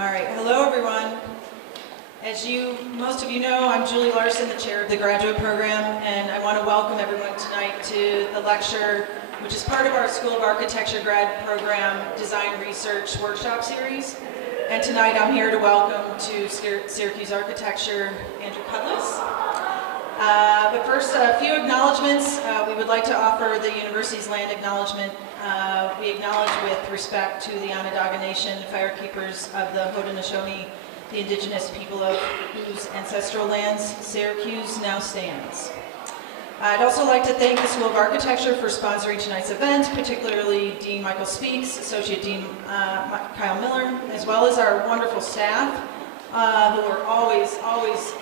All right, hello everyone. As most of you know, I'm Julie Larson, the chair of the graduate program, and I want to welcome everyone tonight to the lecture, which is part of our School of Architecture grad program Design Research Workshop Series. And tonight I'm here to welcome to Syracuse Architecture, Andrew Kudless. But first, a few acknowledgements. We would like to offer the university's land acknowledgement. We acknowledge with respect to the Onondaga Nation, firekeepers of the Haudenosaunee, the indigenous people of whose ancestral lands Syracuse now stands. I'd also like to thank the School of Architecture for sponsoring tonight's event, particularly Dean Michael Speaks, Associate Dean Kyle Miller, as well as our wonderful staff, who are always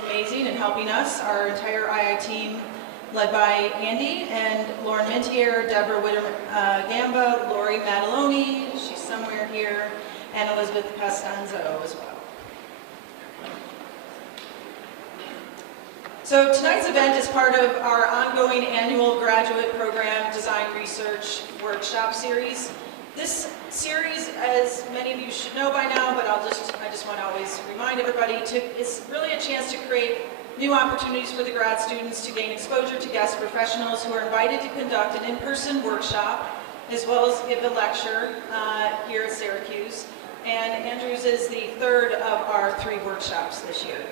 amazing in helping us, our entire II team, led by Andy and Lauren Mintier, Deborah Witter-Gamba, Lori Mataloni, she's somewhere here, and Elizabeth Costanzo as well. So tonight's event is part of our ongoing annual graduate program Design Research Workshop Series. This series, as many of you should know by now, but I just want to always remind everybody, it's really a chance to create new opportunities for the grad students to gain exposure to guest professionals who are invited to conduct an in-person workshop, as well as give a lecture here at Syracuse. And Andrews is the third of our 3 workshops this year.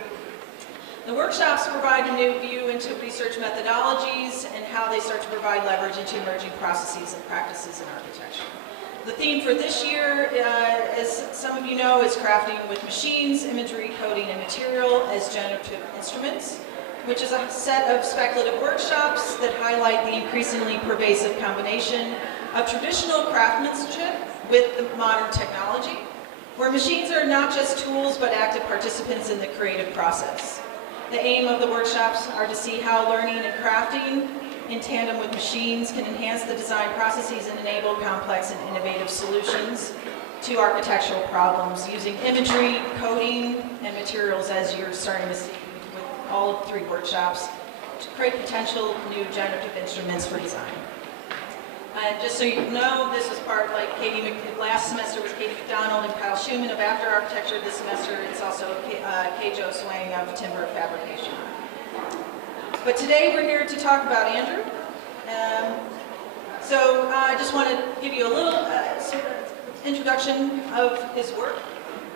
The workshops provide a new view into research methodologies and how they start to provide leverage into emerging processes and practices in architecture. The theme for this year, as some of you know, is crafting with machines, imagery, coding, and material as generative instruments, which is a set of speculative workshops that highlight the increasingly pervasive combination of traditional craftsmanship with the modern technology, where machines are not just tools but active participants in the creative process. The aim of the workshops are to see how learning and crafting in tandem with machines can enhance the design processes and enable complex and innovative solutions to architectural problems using imagery, coding, and materials, as you're starting to see with all of 3 workshops, to create potential new generative instruments for design. Just so you know, this was part, like last semester was Katie McDonald and Kyle Schumann of After Architecture. This semester it's also Keijo Swang of Timber Fabrication. But today we're here to talk about Andrew. So I just want to give you a little sort of introduction of his work.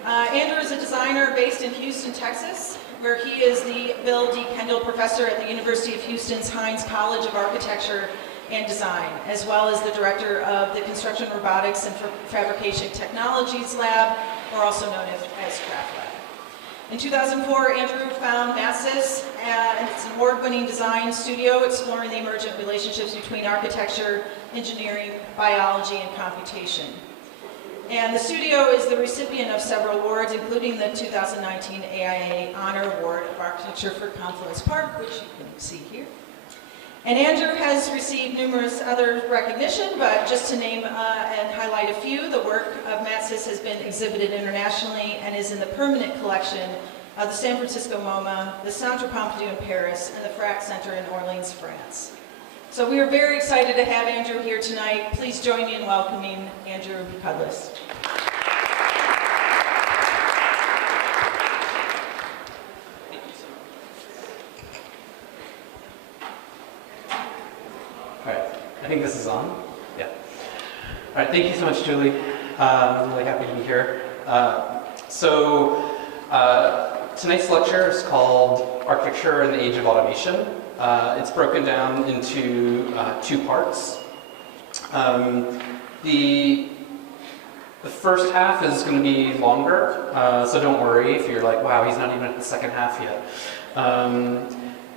Andrew is a designer based in Houston, Texas, where he is the Bill D. Kendall Professor at the University of Houston's Hines College of Architecture and Design, as well as the director of the Construction Robotics and Fabrication Technologies Lab, or also known as Craft Lab. In 2004, Andrew found Matsys, and it's an award-winning design studio exploring the emergent relationships between architecture, engineering, biology, and computation. And the studio is the recipient of several awards, including the 2019 AIA Honor Award of Architecture for Confluence Park, which you can see here. And Andrew has received numerous other recognition, but just to name and highlight a few, the work of Matsys has been exhibited internationally and is in the permanent collection of the San Francisco MoMA, the Centre Pompidou in Paris, and the Frac Center in Orleans, France. So we are very excited to have Andrew here tonight. Please join me in welcoming Andrew Kudless. I think this is on. Yeah. All right, thank you so much, Julie. I'm really happy to be here. Tonight's lecture is called Architecture in the Age of Automation. It's broken down into 2 parts. The first half is going to be longer, so don't worry if you're like, wow, he's not even at the second half yet.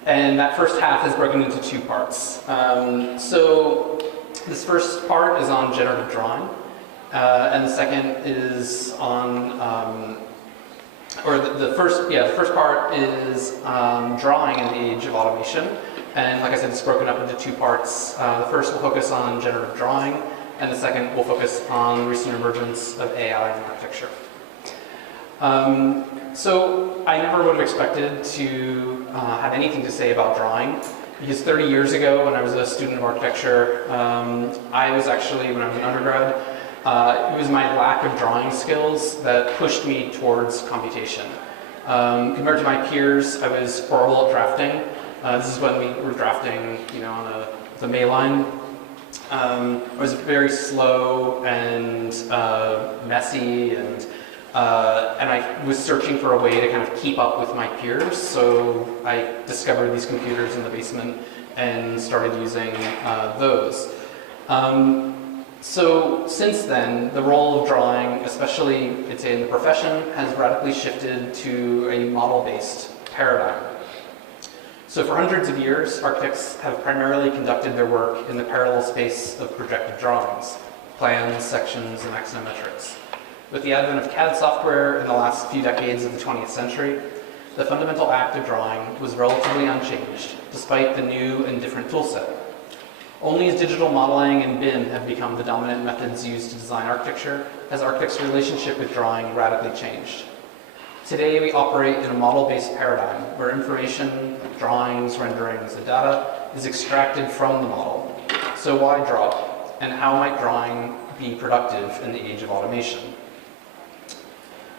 And that first half is broken into 2 parts. So this first part is on generative drawing, and the second is on, the first part is drawing in the age of automation. And like I said, it's broken up into 2 parts. The first will focus on generative drawing, and the second will focus on recent emergence of AI in architecture. So I never would have expected to have anything to say about drawing, because 30 years ago when I was a student of architecture, I was actually, when I was an undergrad, it was my lack of drawing skills that pushed me towards computation. Compared to my peers, I was horrible at drafting. This is when we were drafting, on the May line. I was very slow and messy, and I was searching for a way to kind of keep up with my peers. So I discovered these computers in the basement and started using those. So since then, the role of drawing, especially I'd say in the profession, has radically shifted to a model-based paradigm. So for hundreds of years, architects have primarily conducted their work in the parallel space of projected drawings, plans, sections, and axonometrics. With the advent of CAD software in the last few decades of the 20th century, the fundamental act of drawing was relatively unchanged, despite the new and different toolset. Only as digital modeling and BIM have become the dominant methods used to design architecture has architects' relationship with drawing radically changed. Today, we operate in a model-based paradigm where information, drawings, renderings, and data is extracted from the model. So why draw? And how might drawing be productive in the age of automation?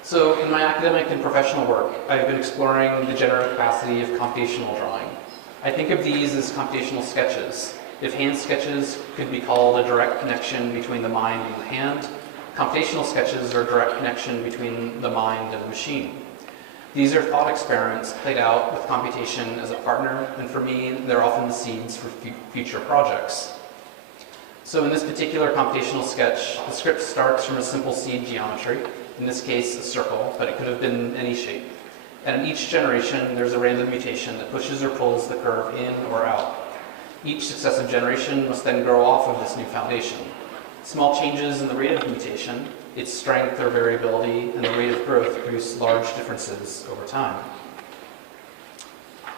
So in my academic and professional work, I've been exploring the generative capacity of computational drawing. I think of these as computational sketches. If hand sketches could be called a direct connection between the mind and the hand, computational sketches are a direct connection between the mind and the machine. These are thought experiments played out with computation as a partner, and for me, they're often the seeds for future projects. So in this particular computational sketch, the script starts from a simple seed geometry, in this case a circle, but it could have been any shape. And in each generation, there's a random mutation that pushes or pulls the curve in or out. Each successive generation must then grow off of this new foundation. Small changes in the rate of mutation, its strength or variability, and the rate of growth produce large differences over time.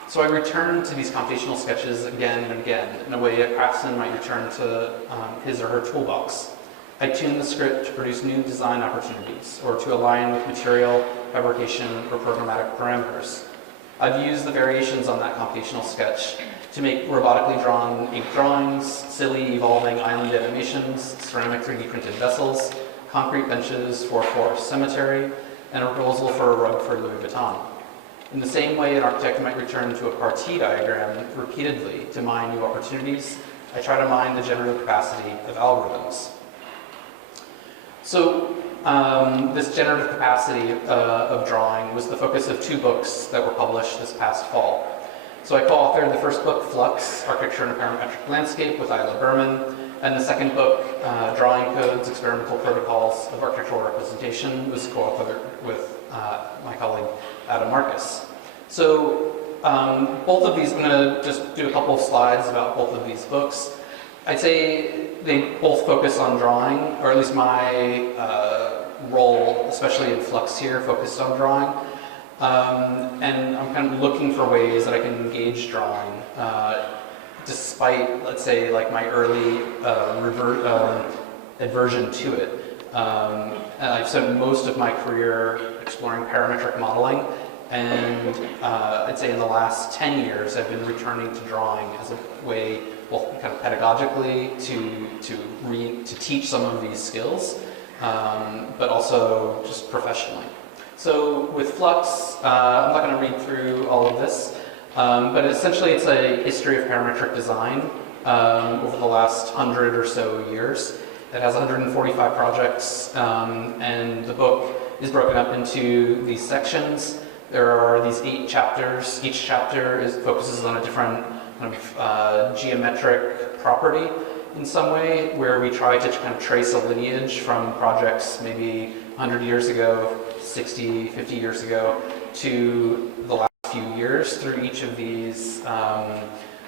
So I return to these computational sketches again and again, in a way a craftsman might return to his or her toolbox. I tune the script to produce new design opportunities, or to align with material, fabrication, or programmatic parameters. I've used the variations on that computational sketch to make robotically drawn ink drawings, silly evolving island animations, ceramic 3D printed vessels, concrete benches for a forest cemetery, and a proposal for a rug for Louis Vuitton. In the same way an architect might return to a partie diagram repeatedly to mine new opportunities, I try to mine the generative capacity of algorithms. So this generative capacity of drawing was the focus of two books that were published this past fall. So I co-authored the first book, Flux, Architecture in a Parametric Landscape, with Isla Berman, and the second book, Drawing Codes, Experimental Protocols of Architectural Representation, was co-authored with my colleague Adam Marcus. So both of these, I'm going to just do a couple of slides about both of these books. I'd say they both focus on drawing, or at least my role, especially in Flux here, focused on drawing. And I'm kind of looking for ways that I can engage drawing, despite, let's say, like my early aversion to it. And I've spent most of my career exploring parametric modeling, and I'd say in the last 10 years I've been returning to drawing as a way, both kind of pedagogically to teach some of these skills, but also just professionally. So with Flux, I'm not going to read through all of this, but essentially it's a history of parametric design over the last 100 or so years. It has 145 projects, and the book is broken up into these sections. There are these 8 chapters. Each chapter focuses on a different kind of geometric property in some way, where we try to kind of trace a lineage from projects maybe 100 years ago, 60, 50 years ago, to the last few years through each of these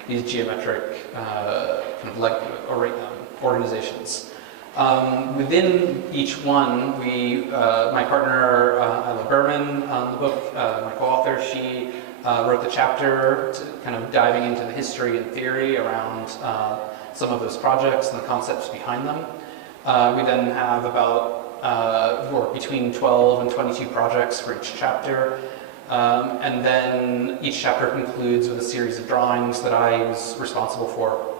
geometric kind of like organizations. Within each one, my partner, Isla Berman, on the book, my co-author, she wrote the chapter kind of diving into the history and theory around some of those projects and the concepts behind them. We then have about between 12 and 22 projects for each chapter. And then each chapter concludes with a series of drawings that I was responsible for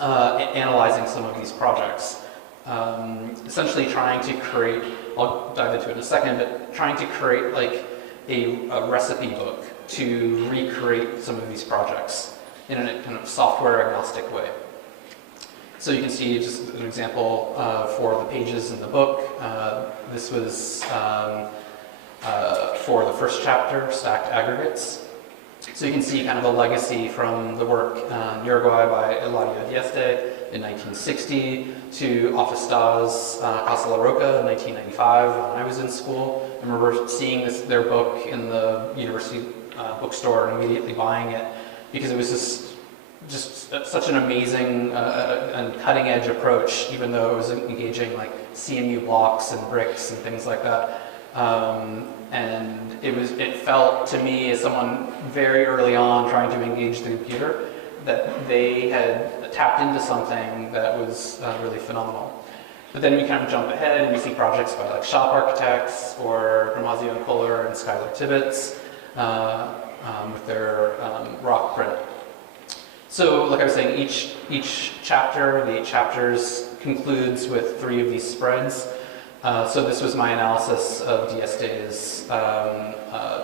analyzing some of these projects. essentially trying to create, I'll dive into it in a second, but trying to create like a recipe book to recreate some of these projects in a kind of software agnostic way. So you can see just an example for the pages in the book. This was for the first chapter, Stacked Aggregates. So you can see kind of a legacy from the work Uruguay by Eladio Dieste in 1960 to Offista's Casa La Roca in 1995 when I was in school. I remember seeing their book in the university bookstore and immediately buying it because it was just such an amazing and cutting-edge approach, even though it was engaging like CMU blocks and bricks and things like that. And it felt to me, as someone very early on trying to engage the computer, that they had tapped into something that was really phenomenal. But then we kind of jump ahead and we see projects by like Shop Architects or Gramazio and Kohler and Skylar Tibbetts with their rock print. So, like I was saying, each chapter, the 8 chapters, concludes with 3 of these spreads. So this was my analysis of Dieste's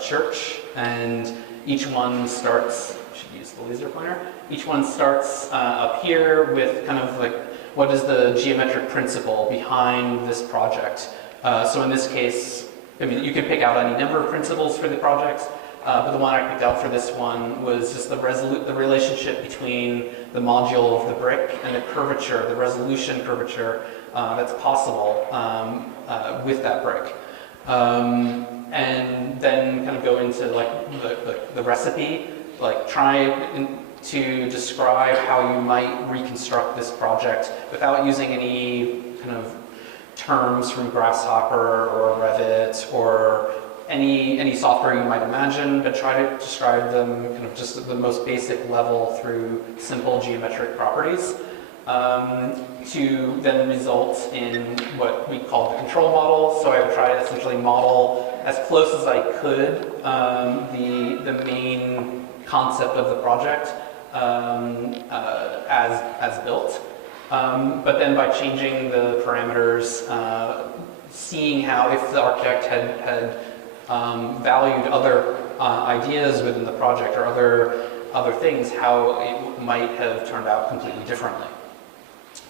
church, and each one starts, I should use the laser pointer, each one starts up here with kind of like, what is the geometric principle behind this project? So in this case, I mean, you could pick out any number of principles for the projects, but the one I picked out for this one was just the relationship between the module of the brick and the curvature, the resolution curvature that's possible with that brick. And then kind of go into like the recipe, like try to describe how you might reconstruct this project without using any kind of terms from Grasshopper or Revit or any software you might imagine, but try to describe them kind of just at the most basic level through simple geometric properties to then result in what we call the control model. So I would try to essentially model as close as I could the main concept of the project as built. But then by changing the parameters, seeing how if the architect had valued other ideas within the project or other things, how it might have turned out completely differently.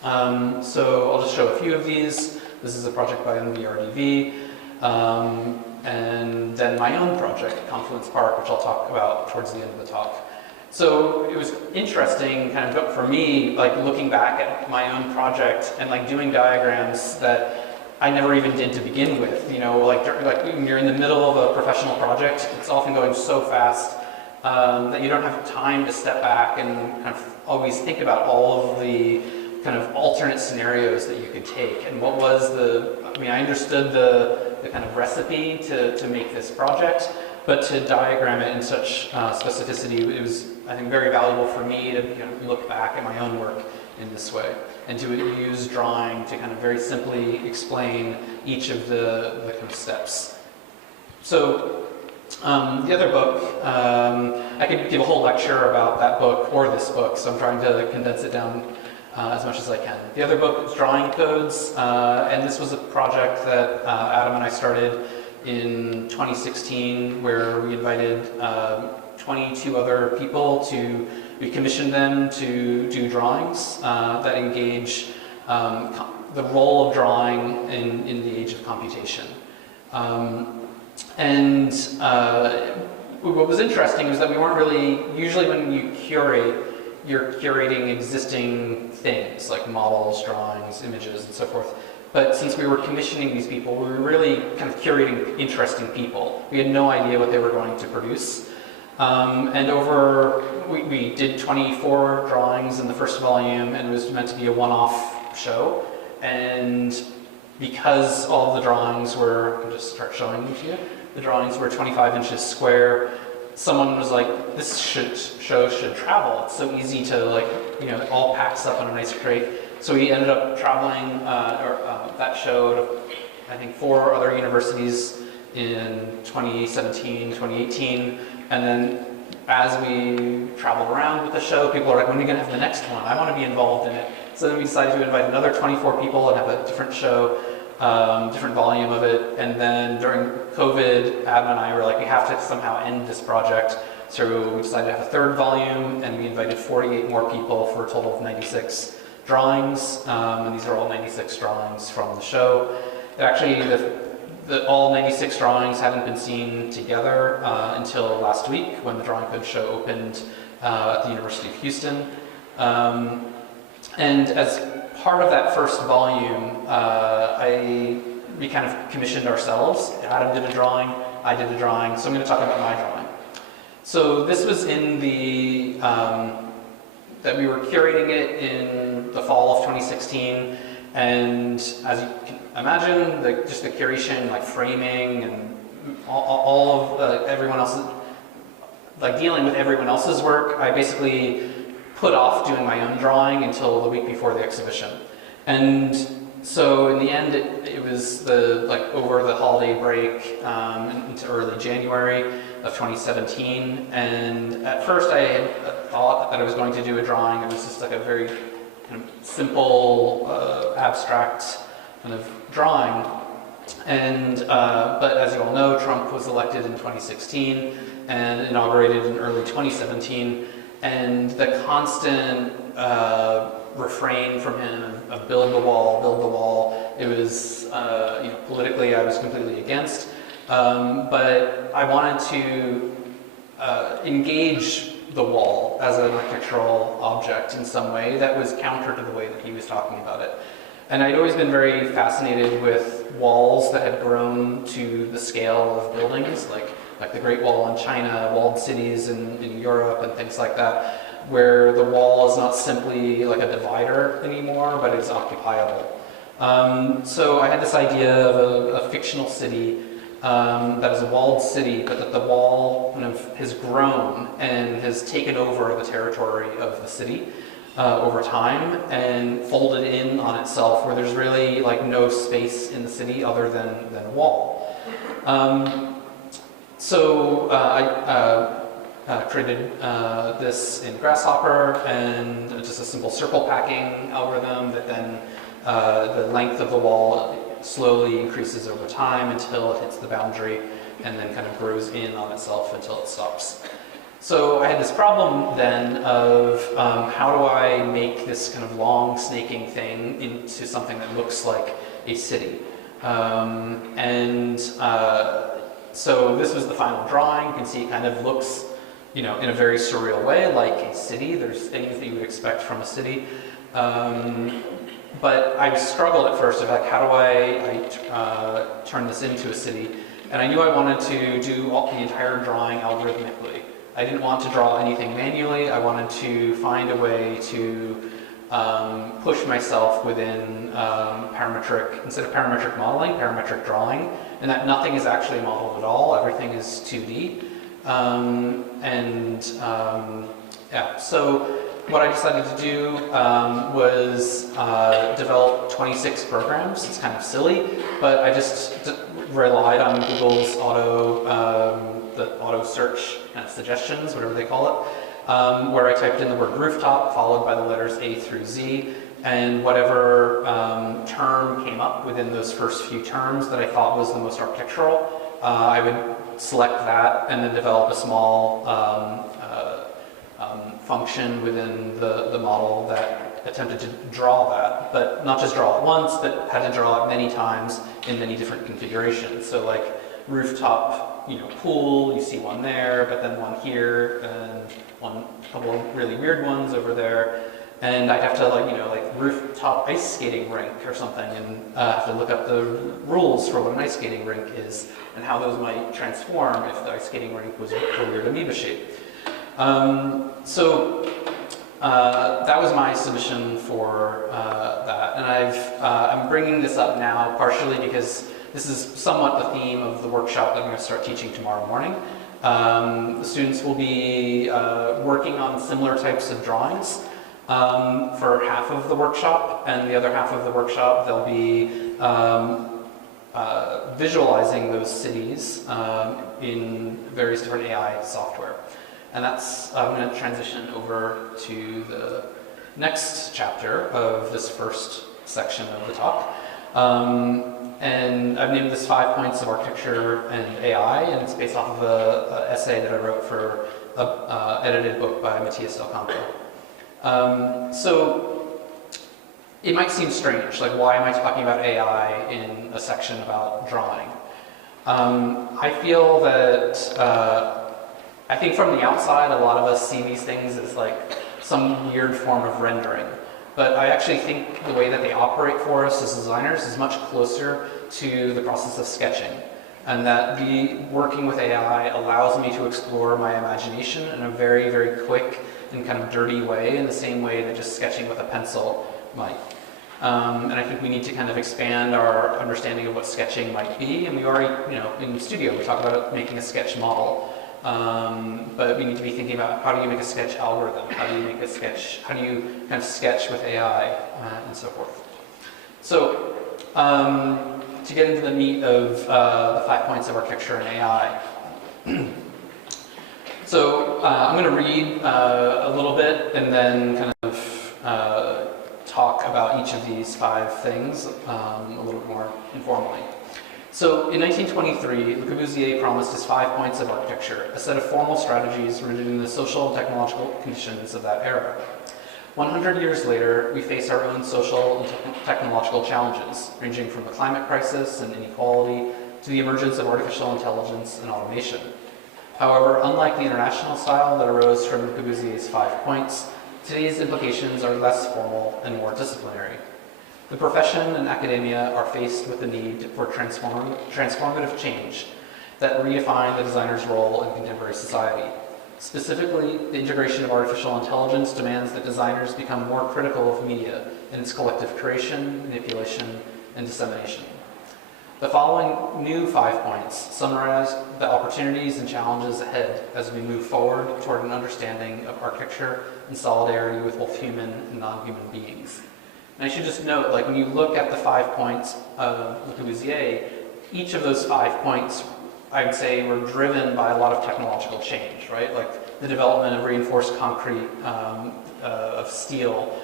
So I'll just show a few of these. This is a project by NVRDV, and then my own project, Confluence Park, which I'll talk about towards the end of the talk. So it was interesting kind of for me, like looking back at my own project and like doing diagrams that I never even did to begin with. You know, like when you're in the middle of a professional project, it's often going so fast that you don't have time to step back and kind of always think about all of the kind of alternate scenarios that you could take. And what was I understood the kind of recipe to make this project, but to diagram it in such specificity, it was, I think, very valuable for me to look back at my own work in this way, and to use drawing to kind of very simply explain each of the kind of steps. So the other book, I could give a whole lecture about that book or this book, so I'm trying to condense it down as much as I can. The other book is Drawing Codes, and this was a project that Adam and I started in 2016, where we invited 22 other people we commissioned them to do drawings that engage the role of drawing in the age of computation. And what was interesting was that we weren't really, usually when you curate, you're curating existing things like models, drawings, images, and so forth. But since we were commissioning these people, we were really kind of curating interesting people. We had no idea what they were going to produce. And we did 24 drawings in the first volume, and it was meant to be a one-off show. And because all of the drawings were, I'll just start showing them to you, the drawings were 25 inches square, someone was like, this show should travel. It's so easy to it all packs up in a nice crate. So we ended up traveling that show to, I think, 4 other universities in 2017, 2018. And then as we traveled around with the show, people are like, when are you going to have the next one? I want to be involved in it. So then we decided to invite another 24 people and have a different show, different volume of it. And then during COVID, Adam and I were like, we have to somehow end this project. So we decided to have a third volume, and we invited 48 more people for a total of 96 drawings. And these are all 96 drawings from the show. It actually, all 96 drawings hadn't been seen together until last week when the Drawing Code show opened at the University of Houston. And as part of that first volume, we kind of commissioned ourselves. Adam did a drawing, I did a drawing, so I'm going to talk about my drawing. So this was in the, that we were curating it in the fall of 2016, and as you can imagine, just the curation, like framing and all of everyone else's, like dealing with everyone else's work, I basically put off doing my own drawing until the week before the exhibition. And so in the end, it was over the holiday break into early January of 2017. And at first I had thought that I was going to do a drawing that was just like a very kind of simple, abstract kind of drawing. And but as you all know, Trump was elected in 2016 and inaugurated in early 2017. And the constant refrain from him of build the wall, it was, politically I was completely against. But I wanted to engage the wall as an architectural object in some way that was counter to the way that he was talking about it. And I'd always been very fascinated with walls that had grown to the scale of buildings, like the Great Wall in China, walled cities in Europe and things like that, where the wall is not simply like a divider anymore, but it's occupiable. So I had this idea of a fictional city that is a walled city, but that the wall kind of has grown and has taken over the territory of the city over time and folded in on itself, where there's really like no space in the city other than a wall. So I created this in Grasshopper, and just a simple circle packing algorithm that then the length of the wall slowly increases over time until it hits the boundary and then kind of grows in on itself until it stops. So I had this problem then of how do I make this kind of long snaking thing into something that looks like a city? So this was the final drawing. You can see it kind of looks, in a very surreal way, like a city. There's things that you would expect from a city. But I struggled at first of like, how do I turn this into a city? And I knew I wanted to do the entire drawing algorithmically. I didn't want to draw anything manually. I wanted to find a way to push myself within parametric, instead of parametric modeling, parametric drawing, and that nothing is actually modeled at all. Everything is 2D. So what I decided to do was develop 26 programs. It's kind of silly, but I just relied on Google's auto search kind of suggestions, whatever they call it, where I typed in the word rooftop followed by the letters A through Z, and whatever term came up within those first few terms that I thought was the most architectural, I would select that and then develop a small function within the model that attempted to draw that, but not just draw it once, but had to draw it many times in many different configurations. So like rooftop, pool, you see one there, but then one here, and a couple of really weird ones over there. And I'd have to like rooftop ice skating rink or something, and have to look up the rules for what an ice skating rink is and how those might transform if the ice skating rink was a weird amoeba shape. So that was my submission for that, and I'm bringing this up now partially because this is somewhat the theme of the workshop that I'm going to start teaching tomorrow morning. The students will be working on similar types of drawings for half of the workshop, and the other half of the workshop they'll be visualizing those cities in various different AI software. And I'm going to transition over to the next chapter of this first section of the talk. And I've named this 5 Points of Architecture and AI, and it's based off of an essay that I wrote for an edited book by Matsys. So it might seem strange, like why am I talking about AI in a section about drawing? I feel that, I think from the outside, a lot of us see these things as like some weird form of rendering. But I actually think the way that they operate for us as designers is much closer to the process of sketching. And that working with AI allows me to explore my imagination in a very, very quick and kind of dirty way, in the same way that just sketching with a pencil might. And I think we need to kind of expand our understanding of what sketching might be. And we already, in the studio, we talk about making a sketch model. But we need to be thinking about how do you make a sketch algorithm? How do you make a sketch? How do you kind of sketch with AI and so forth? So to get into the meat of the 5 Points of Architecture and AI. So I'm going to read a little bit and then kind of talk about each of these 5 things a little bit more informally. So in 1923, Le Corbusier promised his 5 Points of Architecture, a set of formal strategies rooted in the social and technological conditions of that era. 100 years later, we face our own social and technological challenges, ranging from the climate crisis and inequality to the emergence of artificial intelligence and automation. However, unlike the international style that arose from Le Corbusier's 5 Points, today's implications are less formal and more disciplinary. The profession and academia are faced with the need for transformative change that redefine the designer's role in contemporary society. Specifically, the integration of artificial intelligence demands that designers become more critical of media in its collective creation, manipulation, and dissemination. The following new 5 points summarize the opportunities and challenges ahead as we move forward toward an understanding of architecture in solidarity with both human and non-human beings. And I should just note, like when you look at the 5 points of Le Corbusier, each of those 5 points, I would say, were driven by a lot of technological change, right? Like the development of reinforced concrete, of steel.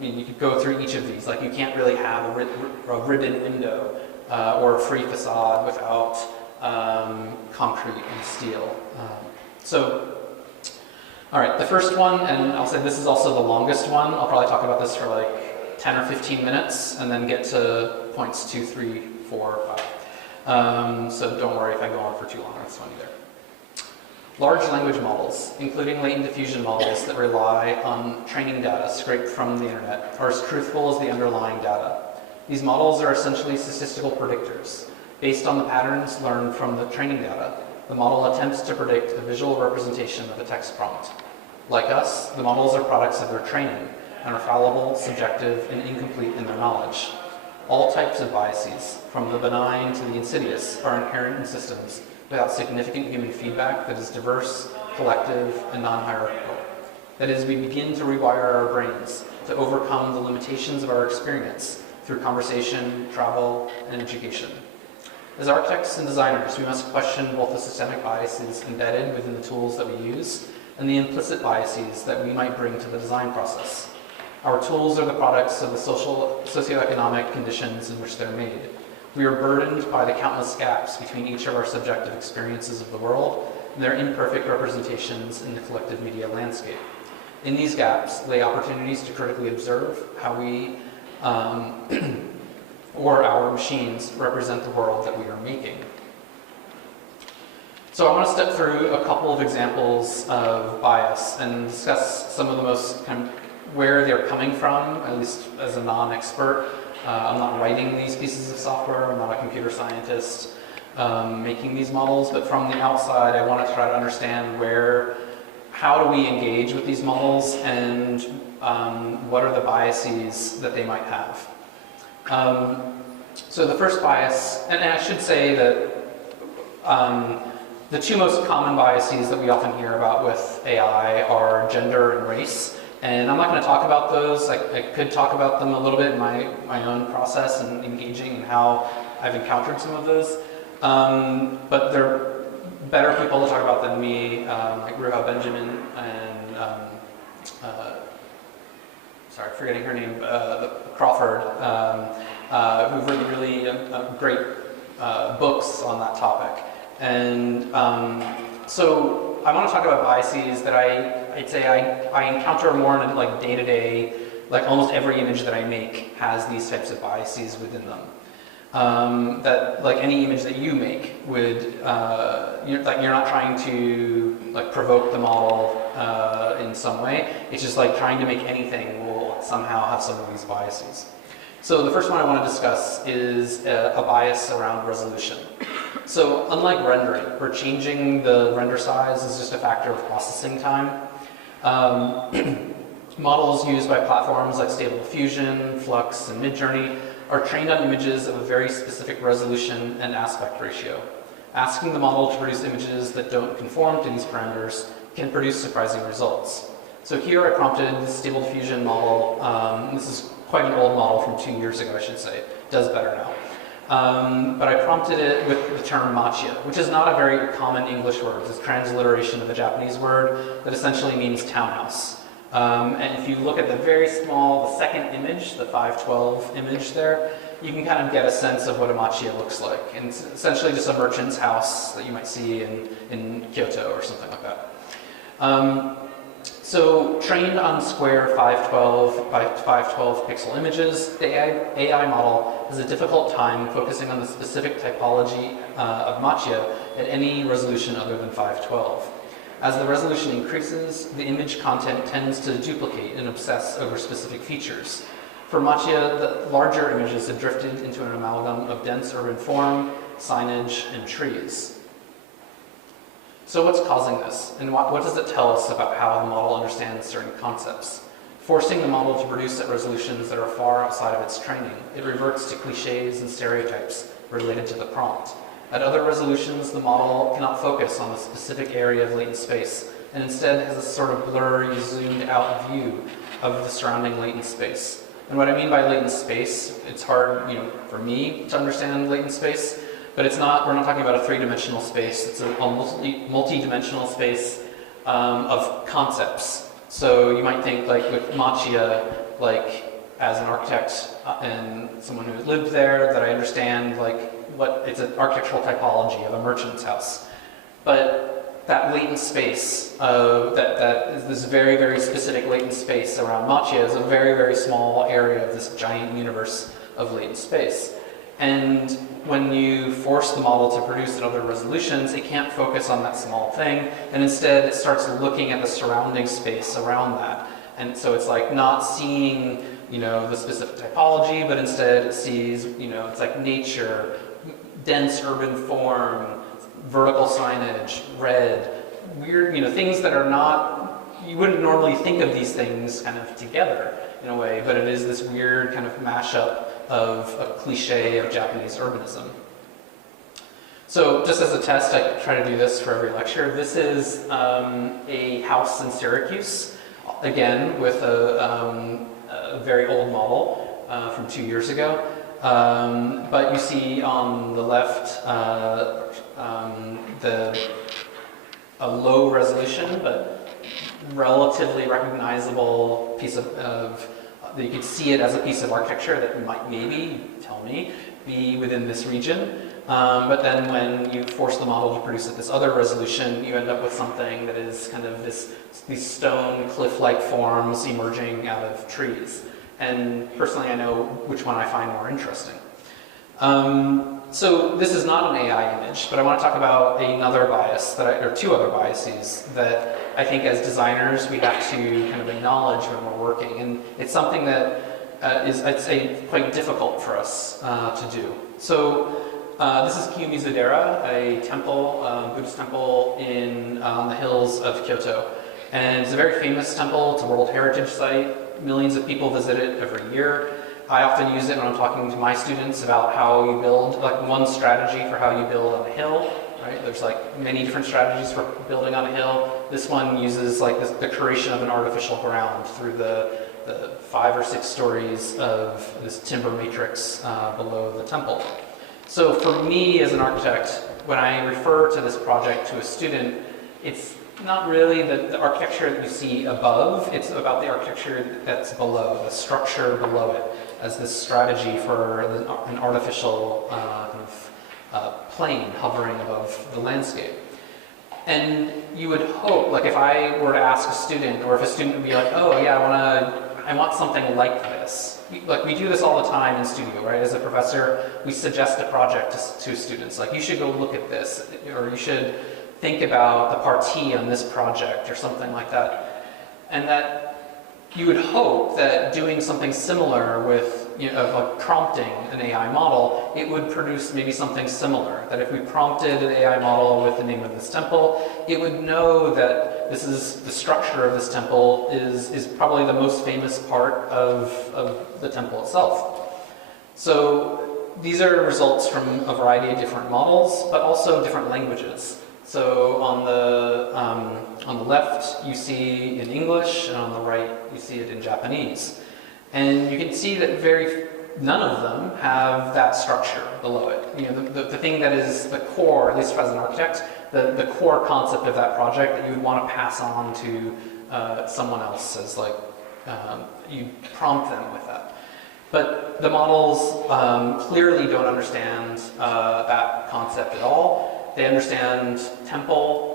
You could go through each of these. Like you can't really have a ribbon window or a free facade without concrete and steel. All right, the first one, and I'll say this is also the longest one. I'll probably talk about this for like 10 or 15 minutes and then get to points 2, 3, 4, 5. So don't worry if I go on for too long on this one either. Large language models, including latent diffusion models that rely on training data scraped from the internet, are as truthful as the underlying data. These models are essentially statistical predictors. Based on the patterns learned from the training data, the model attempts to predict a visual representation of a text prompt. Like us, the models are products of their training and are fallible, subjective, and incomplete in their knowledge. All types of biases, from the benign to the insidious, are inherent in systems without significant human feedback that is diverse, collective, and non-hierarchical. That is, we begin to rewire our brains to overcome the limitations of our experience through conversation, travel, and education. As architects and designers, we must question both the systemic biases embedded within the tools that we use and the implicit biases that we might bring to the design process. Our tools are the products of the socioeconomic conditions in which they're made. We are burdened by the countless gaps between each of our subjective experiences of the world and their imperfect representations in the collective media landscape. In these gaps lay opportunities to critically observe how we or our machines represent the world that we are making. So I want to step through a couple of examples of bias and discuss some of the most kind of where they're coming from, at least as a non-expert. I'm not writing these pieces of software, I'm not a computer scientist making these models, but from the outside I want to try to understand how do we engage with these models and what are the biases that they might have. So the first bias, and I should say that the two most common biases that we often hear about with AI are gender and race. And I'm not going to talk about those. I could talk about them a little bit in my own process and engaging and how I've encountered some of those. But there are better people to talk about than me, like Ruha Benjamin and sorry, forgetting her name, Crawford, who've written really great books on that topic. And so I want to talk about biases that I'd say I encounter more in like day-to-day, like almost every image that I make has these types of biases within them. That like any image that you make would, you're not trying to like provoke the model in some way. It's just like trying to make anything will somehow have some of these biases. So the first one I want to discuss is a bias around resolution. So unlike rendering, where changing the render size is just a factor of processing time, models used by platforms like Stable Diffusion, Flux, and Midjourney are trained on images of a very specific resolution and aspect ratio. Asking the model to produce images that don't conform to these parameters can produce surprising results. So here I prompted the Stable Diffusion model. This is quite an old model from 2 years ago, I should say. It does better now. But I prompted it with the term matia, which is not a very common English word. It's a transliteration of a Japanese word that essentially means townhouse. And if you look at the very small, the second image, the 512 image there, you can kind of get a sense of what a machiya looks like. And it's essentially just a merchant's house that you might see in Kyoto or something like that. So trained on square 512 by 512 pixel images, the AI model has a difficult time focusing on the specific typology of machiya at any resolution other than 512. As the resolution increases, the image content tends to duplicate and obsess over specific features. For machiya, the larger images have drifted into an amalgam of dense urban form, signage, and trees. So what's causing this, and what does it tell us about how the model understands certain concepts? Forcing the model to produce at resolutions that are far outside of its training, it reverts to cliches and stereotypes related to the prompt. At other resolutions, the model cannot focus on the specific area of latent space, and instead has a sort of blurry, zoomed-out view of the surrounding latent space. And what I mean by latent space, it's hard, for me to understand latent space, but we're not talking about a three-dimensional space. It's a multi-dimensional space of concepts. So you might think, like with machiya, like as an architect and someone who has lived there, that I understand it's an architectural typology of a merchant's house. But that latent space, that is this very, very specific latent space around machiya is a very, very small area of this giant universe of latent space. And when you force the model to produce at other resolutions, it can't focus on that small thing, and instead it starts looking at the surrounding space around that. And so it's like not seeing, the specific typology, but instead it sees, it's like nature, dense urban form, vertical signage, red, weird, things that are not, you wouldn't normally think of these things kind of together in a way, but it is this weird kind of mashup of a cliche of Japanese urbanism. So just as a test, I try to do this for every lecture. This is a house in Syracuse, again with a very old model from 2 years ago. But you see on the left a low resolution but relatively recognizable piece of that you could see it as a piece of architecture that might maybe, tell me, be within this region. But then when you force the model to produce at this other resolution, you end up with something that is kind of these stone cliff-like forms emerging out of trees. And personally, I know which one I find more interesting. So this is not an AI image, but I want to talk about another bias, or two other biases that I think as designers we have to kind of acknowledge when we're working. And it's something that is, I'd say, quite difficult for us to do. So this is Kiyomizu-dera, a temple, Buddhist temple on the hills of Kyoto. And it's a very famous temple. It's a World Heritage Site. Millions of people visit it every year. I often use it when I'm talking to my students about how you build, like one strategy for how you build on a hill, right? There's like many different strategies for building on a hill. This one uses like the creation of an artificial ground through the 5 or 6 stories of this timber matrix below the temple. So for me as an architect, when I refer to this project to a student, it's Not really the architecture that you see above, it's about the architecture that's below, the structure below it, as this strategy for an artificial plane hovering above the landscape. And you would hope, like if I were to ask a student, or if a student would be like, oh yeah, I want something like this. We do this all the time in studio, right? As a professor, we suggest a project to students, like you should go look at this, or you should think about the partie on this project, or something like that. And that you would hope that doing something similar with, like prompting an AI model, it would produce maybe something similar. That if we prompted an AI model with the name of this temple, it would know that this is the structure of this temple is probably the most famous part of the temple itself. So these are results from a variety of different models, but also different languages. So on the left, you see in English, and on the right, you see it in Japanese. And you can see that none of them have that structure below it. The thing that is the core, at least as an architect, the core concept of that project that you would want to pass on to someone else as you prompt them with that. But the models clearly don't understand that concept at all. They understand temple.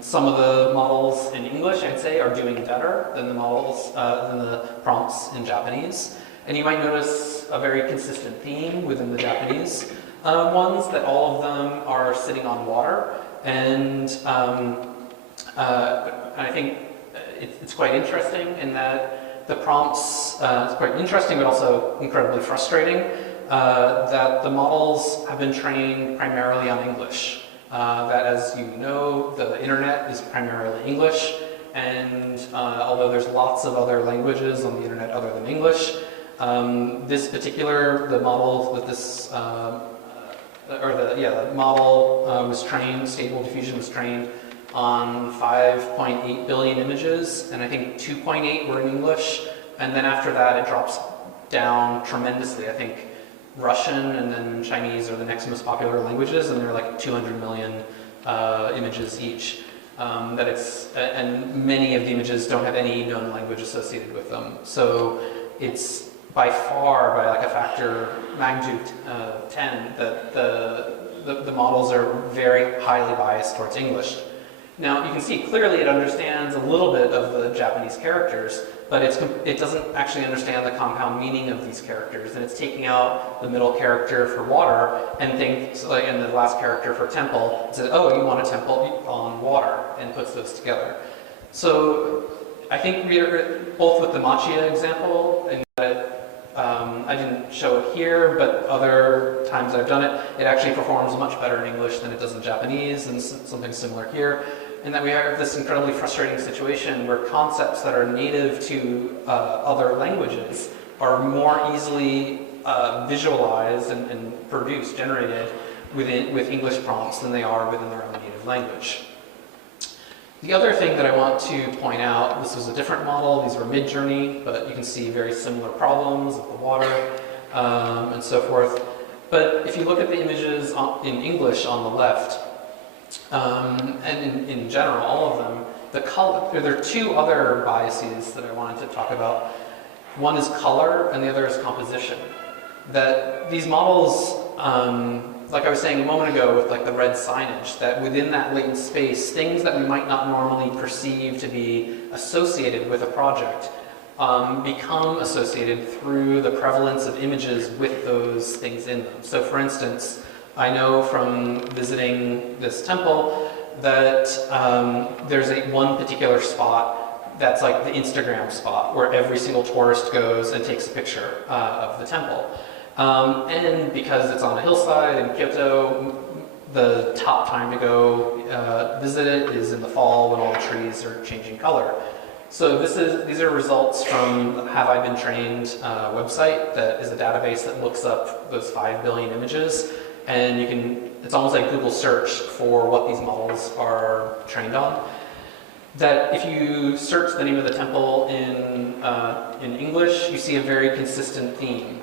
Some of the models in English, I'd say, are doing better than the prompts in Japanese. And you might notice a very consistent theme within the Japanese ones, that all of them are sitting on water. And I think it's quite interesting in that the prompts, it's quite interesting but also incredibly frustrating, that the models have been trained primarily on English. That, as you know, the internet is primarily English, and although there's lots of other languages on the internet other than English, the model that this, the model was trained, Stable Diffusion was trained on 5.8 billion images, and I think 2.8 were in English, and then after that it drops down tremendously. I think Russian and then Chinese are the next most popular languages, and they're like 200 million images each. And many of the images don't have any known language associated with them. So it's by far, by like a factor magnitude 10, that the models are very highly biased towards English. Now you can see clearly it understands a little bit of the Japanese characters, but it doesn't actually understand the compound meaning of these characters, and it's taking out the middle character for water and and the last character for temple, and says, oh, you want a temple on water, and puts those together. So I think we're both with the Matsys example, and that I didn't show it here, but other times I've done it, it actually performs much better in English than it does in Japanese, and something similar here. And that we have this incredibly frustrating situation where concepts that are native to other languages are more easily visualized and produced, generated with English prompts than they are within their own native language. The other thing that I want to point out, this was a different model, these were mid-journey, but you can see very similar problems with the water and so forth. But if you look at the images in English on the left, and in general, all of them, there are two other biases that I wanted to talk about. One is color, and the other is composition. That these models, like I was saying a moment ago with like the red signage, that within that latent space, things that we might not normally perceive to be associated with a project become associated through the prevalence of images with those things in them. So for instance, I know from visiting this temple that there's one particular spot that's like the Instagram spot where every single tourist goes and takes a picture of the temple. And because it's on a hillside in Kyoto, the top time to go visit it is in the fall when all the trees are changing color. So these are results from the Have I Been Trained website that is a database that looks up those 5 billion images. And it's almost like Google search for what these models are trained on. That if you search the name of the temple in English, you see a very consistent theme.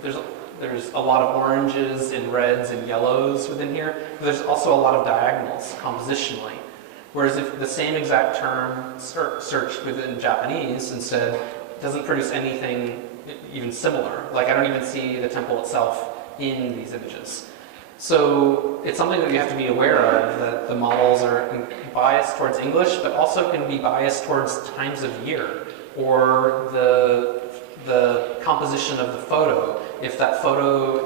There's a lot of oranges and reds and yellows within here, but there's also a lot of diagonals compositionally. Whereas if the same exact term searched within Japanese instead doesn't produce anything even similar. Like I don't even see the temple itself in these images. So it's something that we have to be aware of, that the models are biased towards English, but also can be biased towards times of year or the composition of the photo. If that photo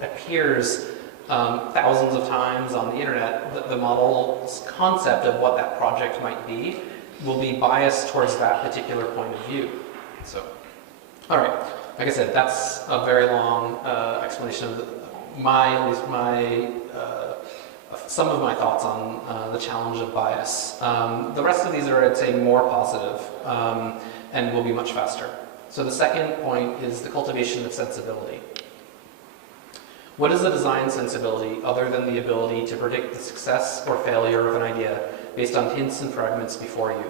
appears thousands of times on the internet, the model's concept of what that project might be will be biased towards that particular point of view. So, all right, like I said, that's a very long explanation of some of my thoughts on the challenge of bias. The rest of these are, I'd say, more positive and will be much faster. So the second point is the cultivation of sensibility. What is a design sensibility other than the ability to predict the success or failure of an idea based on hints and fragments before you?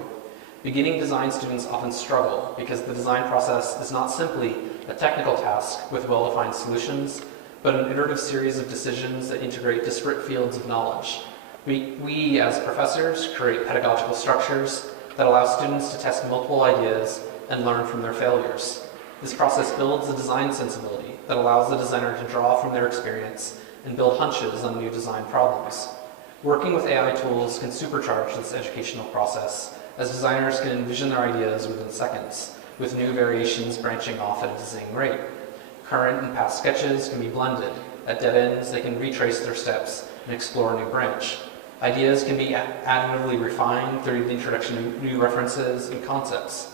Beginning design students often struggle because the design process is not simply a technical task with well-defined solutions, but an iterative series of decisions that integrate disparate fields of knowledge. We as professors, create pedagogical structures that allow students to test multiple ideas and learn from their failures. This process builds a design sensibility that allows the designer to draw from their experience and build hunches on new design problems. Working with AI tools can supercharge this educational process, as designers can envision their ideas within seconds, with new variations branching off at a dizzying rate. Current and past sketches can be blended. At dead ends, they can retrace their steps and explore a new branch. Ideas can be additively refined through the introduction of new references and concepts.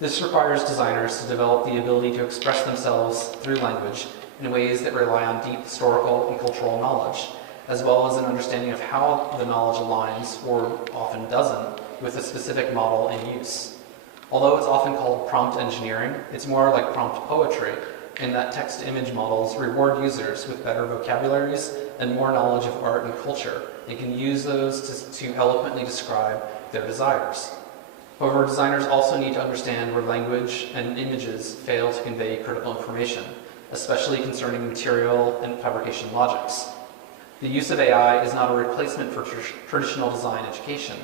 This requires designers to develop the ability to express themselves through language in ways that rely on deep historical and cultural knowledge, as well as an understanding of how the knowledge aligns, or often doesn't, with a specific model in use. Although it's often called prompt engineering, it's more like prompt poetry, in that text-to-image models reward users with better vocabularies and more knowledge of art and culture, and can use those to eloquently describe their desires. However, designers also need to understand where language and images fail to convey critical information, especially concerning material and fabrication logics. The use of AI is not a replacement for traditional design education,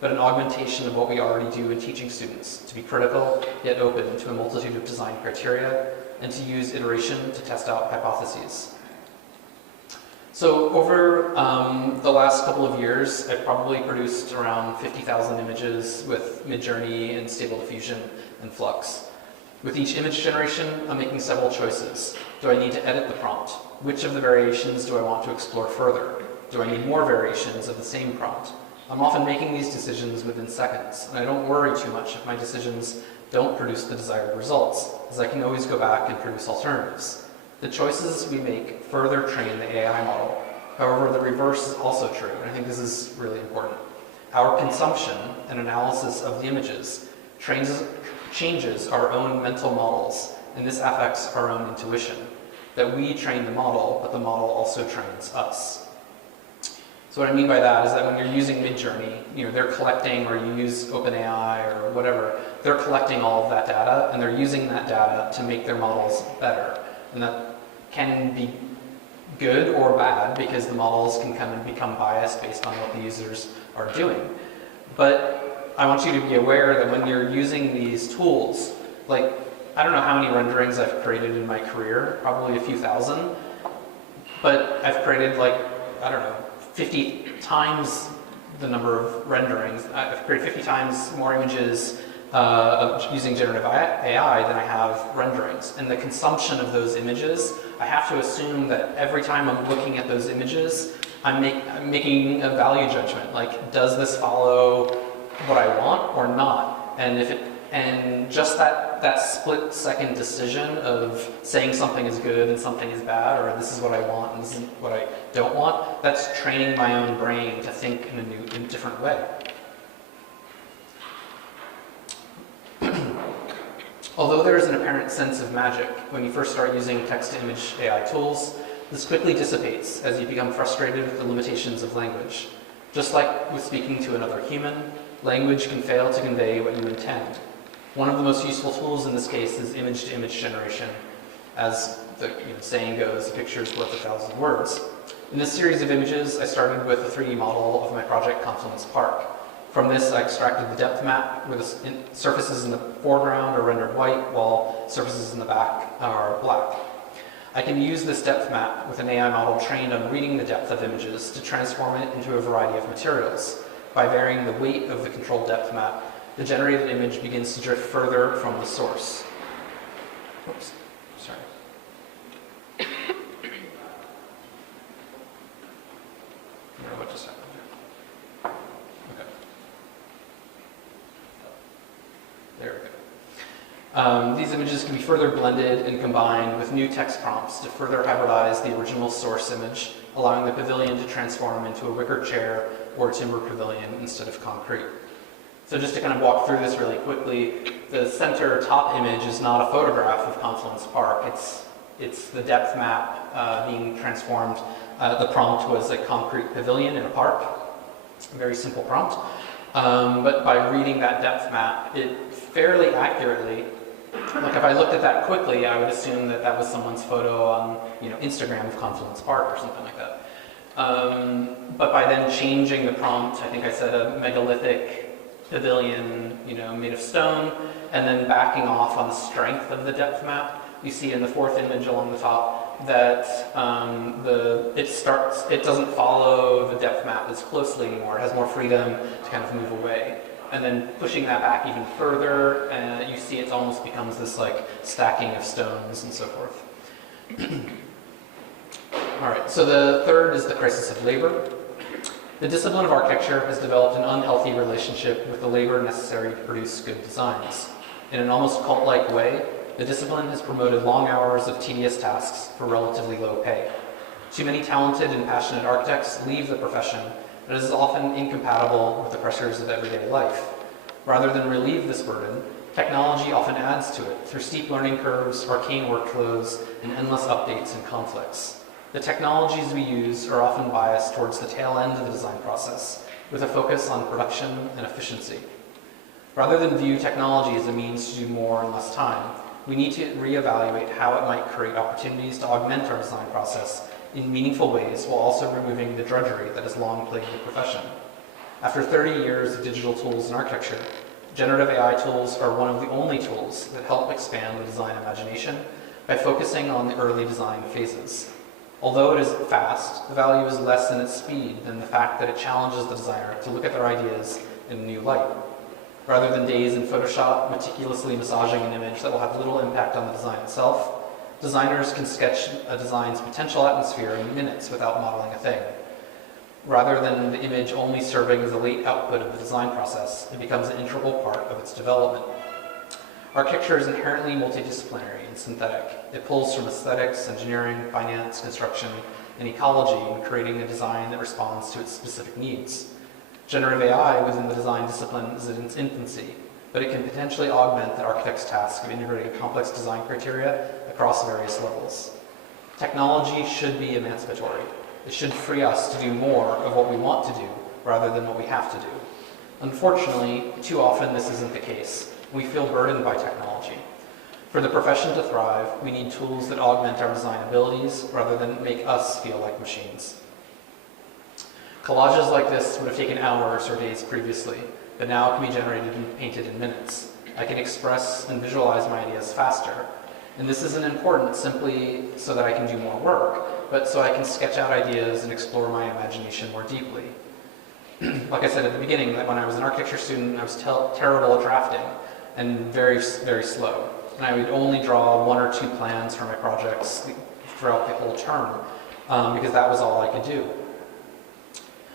but an augmentation of what we already do in teaching students to be critical, yet open to a multitude of design criteria, and to use iteration to test out hypotheses. So over the last couple of years, I've probably produced around 50,000 images with Midjourney and Stable Diffusion and Flux. With each image generation, I'm making several choices. Do I need to edit the prompt? Which of the variations do I want to explore further? Do I need more variations of the same prompt? I'm often making these decisions within seconds, and I don't worry too much if my decisions don't produce the desired results, as I can always go back and produce alternatives. The choices we make further train the AI model. However, the reverse is also true, and I think this is really important. Our consumption and analysis of the images changes our own mental models, and this affects our own intuition. That we train the model, but the model also trains us. So what I mean by that is that when you're using Midjourney, they're collecting, or you use OpenAI or whatever, they're collecting all of that data, and they're using that data to make their models better. And that can be good or bad, because the models can come and become biased based on what the users are doing. But I want you to be aware that when you're using these tools, like, I don't know how many renderings I've created in my career, probably a few thousand, but I've created 50 times the number of renderings. I've created 50 times more images using generative AI than I have renderings. And the consumption of those images, I have to assume that every time I'm looking at those images, I'm making a value judgment. Like, does this follow what I want or not? And just that split-second decision of saying something is good and something is bad, or this is what I want and this is what I don't want, that's training my own brain to think in a different way. Although there is an apparent sense of magic when you first start using text-to-image AI tools, this quickly dissipates as you become frustrated with the limitations of language. Just like with speaking to another human, language can fail to convey what you intend. One of the most useful tools in this case is image-to-image generation. As the saying goes, a picture is worth 1,000 words. In this series of images, I started with a 3D model of my project Confluence Park. From this, I extracted the depth map where the surfaces in the foreground are rendered white while surfaces in the back are black. I can use this depth map with an AI model trained on reading the depth of images to transform it into a variety of materials. By varying the weight of the controlled depth map, the generated image begins to drift further from the source. Oops, sorry. What just happened there? Okay. There we go. These images can be further blended and combined with new text prompts to further hybridize the original source image, allowing the pavilion to transform into a wicker chair or timber pavilion instead of concrete. So just to kind of walk through this really quickly, the center top image is not a photograph of Confluence Park. It's the depth map being transformed. The prompt was a concrete pavilion in a park. A very simple prompt. But by reading that depth map, it fairly accurately, like if I looked at that quickly, I would assume that that was someone's photo on Instagram of Confluence Park or something like that. But by then changing the prompt, I think I said a megalithic pavilion, made of stone, and then backing off on the strength of the depth map, you see in the fourth image along the top that it doesn't follow the depth map as closely anymore. It has more freedom to kind of move away. And then pushing that back even further, you see it almost becomes this like stacking of stones and so forth. All right, so the third is the crisis of labor. The discipline of architecture has developed an unhealthy relationship with the labor necessary to produce good designs. In an almost cult-like way, the discipline has promoted long hours of tedious tasks for relatively low pay. Too many talented and passionate architects leave the profession, and it is often incompatible with the pressures of everyday life. Rather than relieve this burden, technology often adds to it through steep learning curves, arcane workflows, and endless updates and conflicts. The technologies we use are often biased towards the tail end of the design process, with a focus on production and efficiency. Rather than view technology as a means to do more in less time, we need to reevaluate how it might create opportunities to augment our design process in meaningful ways while also removing the drudgery that has long plagued the profession. After 30 years of digital tools in architecture, generative AI tools are one of the only tools that help expand the design imagination by focusing on the early design phases. Although it is fast, the value is less in its speed than the fact that it challenges the designer to look at their ideas in a new light. Rather than days in Photoshop meticulously massaging an image that will have little impact on the design itself, designers can sketch a design's potential atmosphere in minutes without modeling a thing. Rather than the image only serving as a late output of the design process, it becomes an integral part of its development. Architecture is inherently multidisciplinary and synthetic. It pulls from aesthetics, engineering, finance, construction, and ecology in creating a design that responds to its specific needs. Generative AI within the design discipline is in its infancy, but it can potentially augment the architect's task of integrating complex design criteria across various levels. Technology should be emancipatory. It should free us to do more of what we want to do rather than what we have to do. Unfortunately, too often this isn't the case. We feel burdened by technology. For the profession to thrive, we need tools that augment our design abilities rather than make us feel like machines. Collages like this would have taken hours or days previously, but now can be generated and painted in minutes. I can express and visualize my ideas faster. And this isn't important simply so that I can do more work, but so I can sketch out ideas and explore my imagination more deeply. Like I said at the beginning, that when I was an architecture student, I was terrible at drafting and very, very slow. And I would only draw 1 or 2 plans for my projects throughout the whole term because that was all I could do.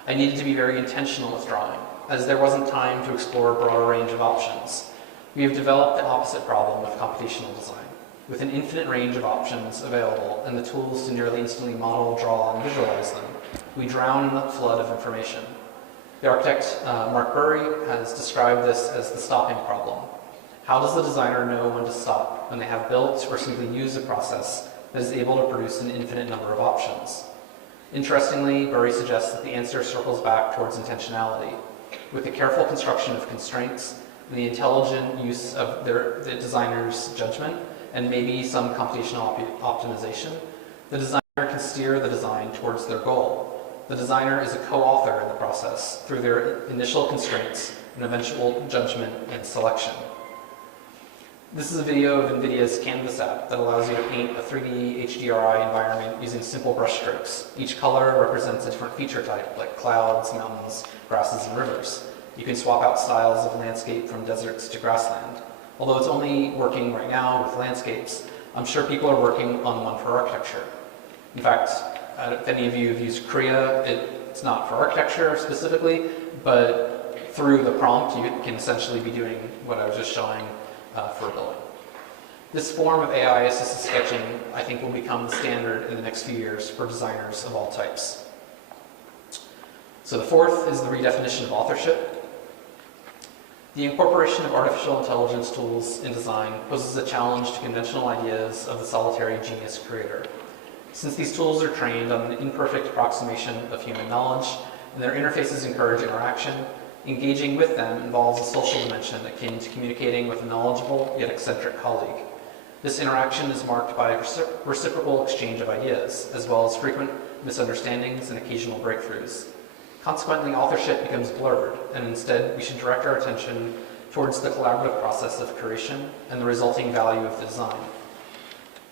I needed to be very intentional with drawing, as there wasn't time to explore a broader range of options. We have developed the opposite problem with computational design. With an infinite range of options available and the tools to nearly instantly model, draw, and visualize them, we drown in the flood of information. The architect Mark Burry has described this as the stopping problem. How does the designer know when to stop when they have built or simply used a process that is able to produce an infinite number of options? Interestingly, Burry suggests that the answer circles back towards intentionality. With the careful construction of constraints and the intelligent use of the designer's judgment, and maybe some computational optimization, the designer can steer the design towards their goal. the designer is a co-author in the process through their initial constraints and eventual judgment and selection. This is a video of NVIDIA's Canvas app that allows you to paint a 3D HDRI environment using simple brush strokes. Each color represents a different feature type, like clouds, mountains, grasses, and rivers. You can swap out styles of landscape from deserts to grassland. Although it's only working right now with landscapes, I'm sure people are working on one for architecture. In fact, if any of you have used Creo, it's not for architecture specifically, but through the prompt, you can essentially be doing what I was just showing for a building. This form of AI-assisted sketching, I think, will become the standard in the next few years for designers of all types. So the fourth is the redefinition of authorship. The incorporation of artificial intelligence tools in design poses a challenge to conventional ideas of the solitary genius creator. Since these tools are trained on an imperfect approximation of human knowledge, and their interfaces encourage interaction, engaging with them involves a social dimension akin to communicating with a knowledgeable yet eccentric colleague. This interaction is marked by a reciprocal exchange of ideas, as well as frequent misunderstandings and occasional breakthroughs. Consequently, authorship becomes blurred, and instead we should direct our attention towards the collaborative process of creation and the resulting value of the design.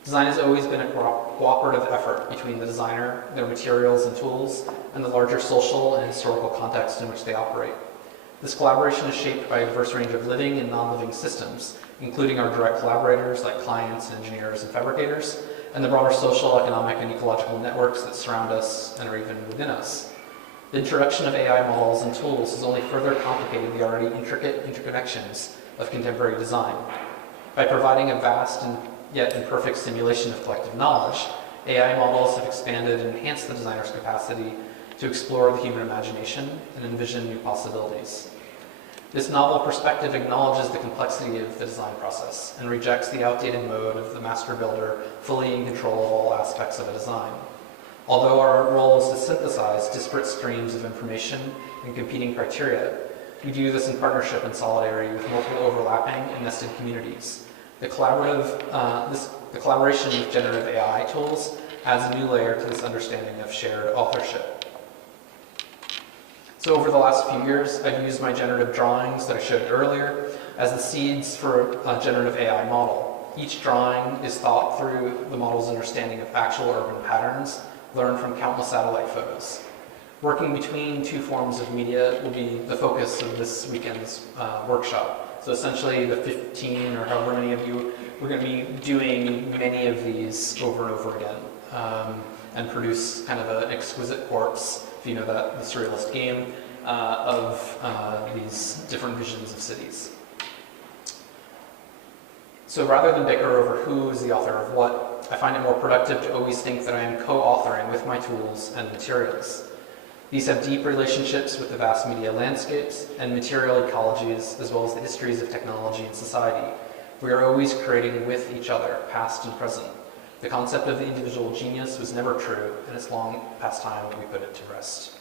Design has always been a cooperative effort between the designer, their materials and tools, and the larger social and historical context in which they operate. This collaboration is shaped by a diverse range of living and non-living systems, including our direct collaborators like clients, engineers, and fabricators, and the broader social, economic, and ecological networks that surround us and are even within us. The introduction of AI models and tools has only further complicated the already intricate interconnections of contemporary design. By providing a vast and yet imperfect simulation of collective knowledge, AI models have expanded and enhanced the designer's capacity to explore the human imagination and envision new possibilities. This novel perspective acknowledges the complexity of the design process and rejects the outdated mode of the master builder fully in control of all aspects of a design. Although our role is to synthesize disparate streams of information and competing criteria, we do this in partnership and solidarity with multiple overlapping and nested communities. The collaboration with generative AI tools adds a new layer to this understanding of shared authorship. So over the last few years, I've used my generative drawings that I showed earlier as the seeds for a generative AI model. Each drawing is thought through the model's understanding of actual urban patterns learned from countless satellite photos. Working between two forms of media will be the focus of this weekend's workshop. So essentially the 15 or however many of you, we're going to be doing many of these over and over again and produce kind of an exquisite corpse, if you know that, the surrealist game, of these different visions of cities. So rather than bicker over who is the author of what, I find it more productive to always think that I am co-authoring with my tools and materials. These have deep relationships with the vast media landscapes and material ecologies, as well as the histories of technology and society. We are always creating with each other, past and present. The concept of the individual genius was never true, and it's long past time we put it to rest.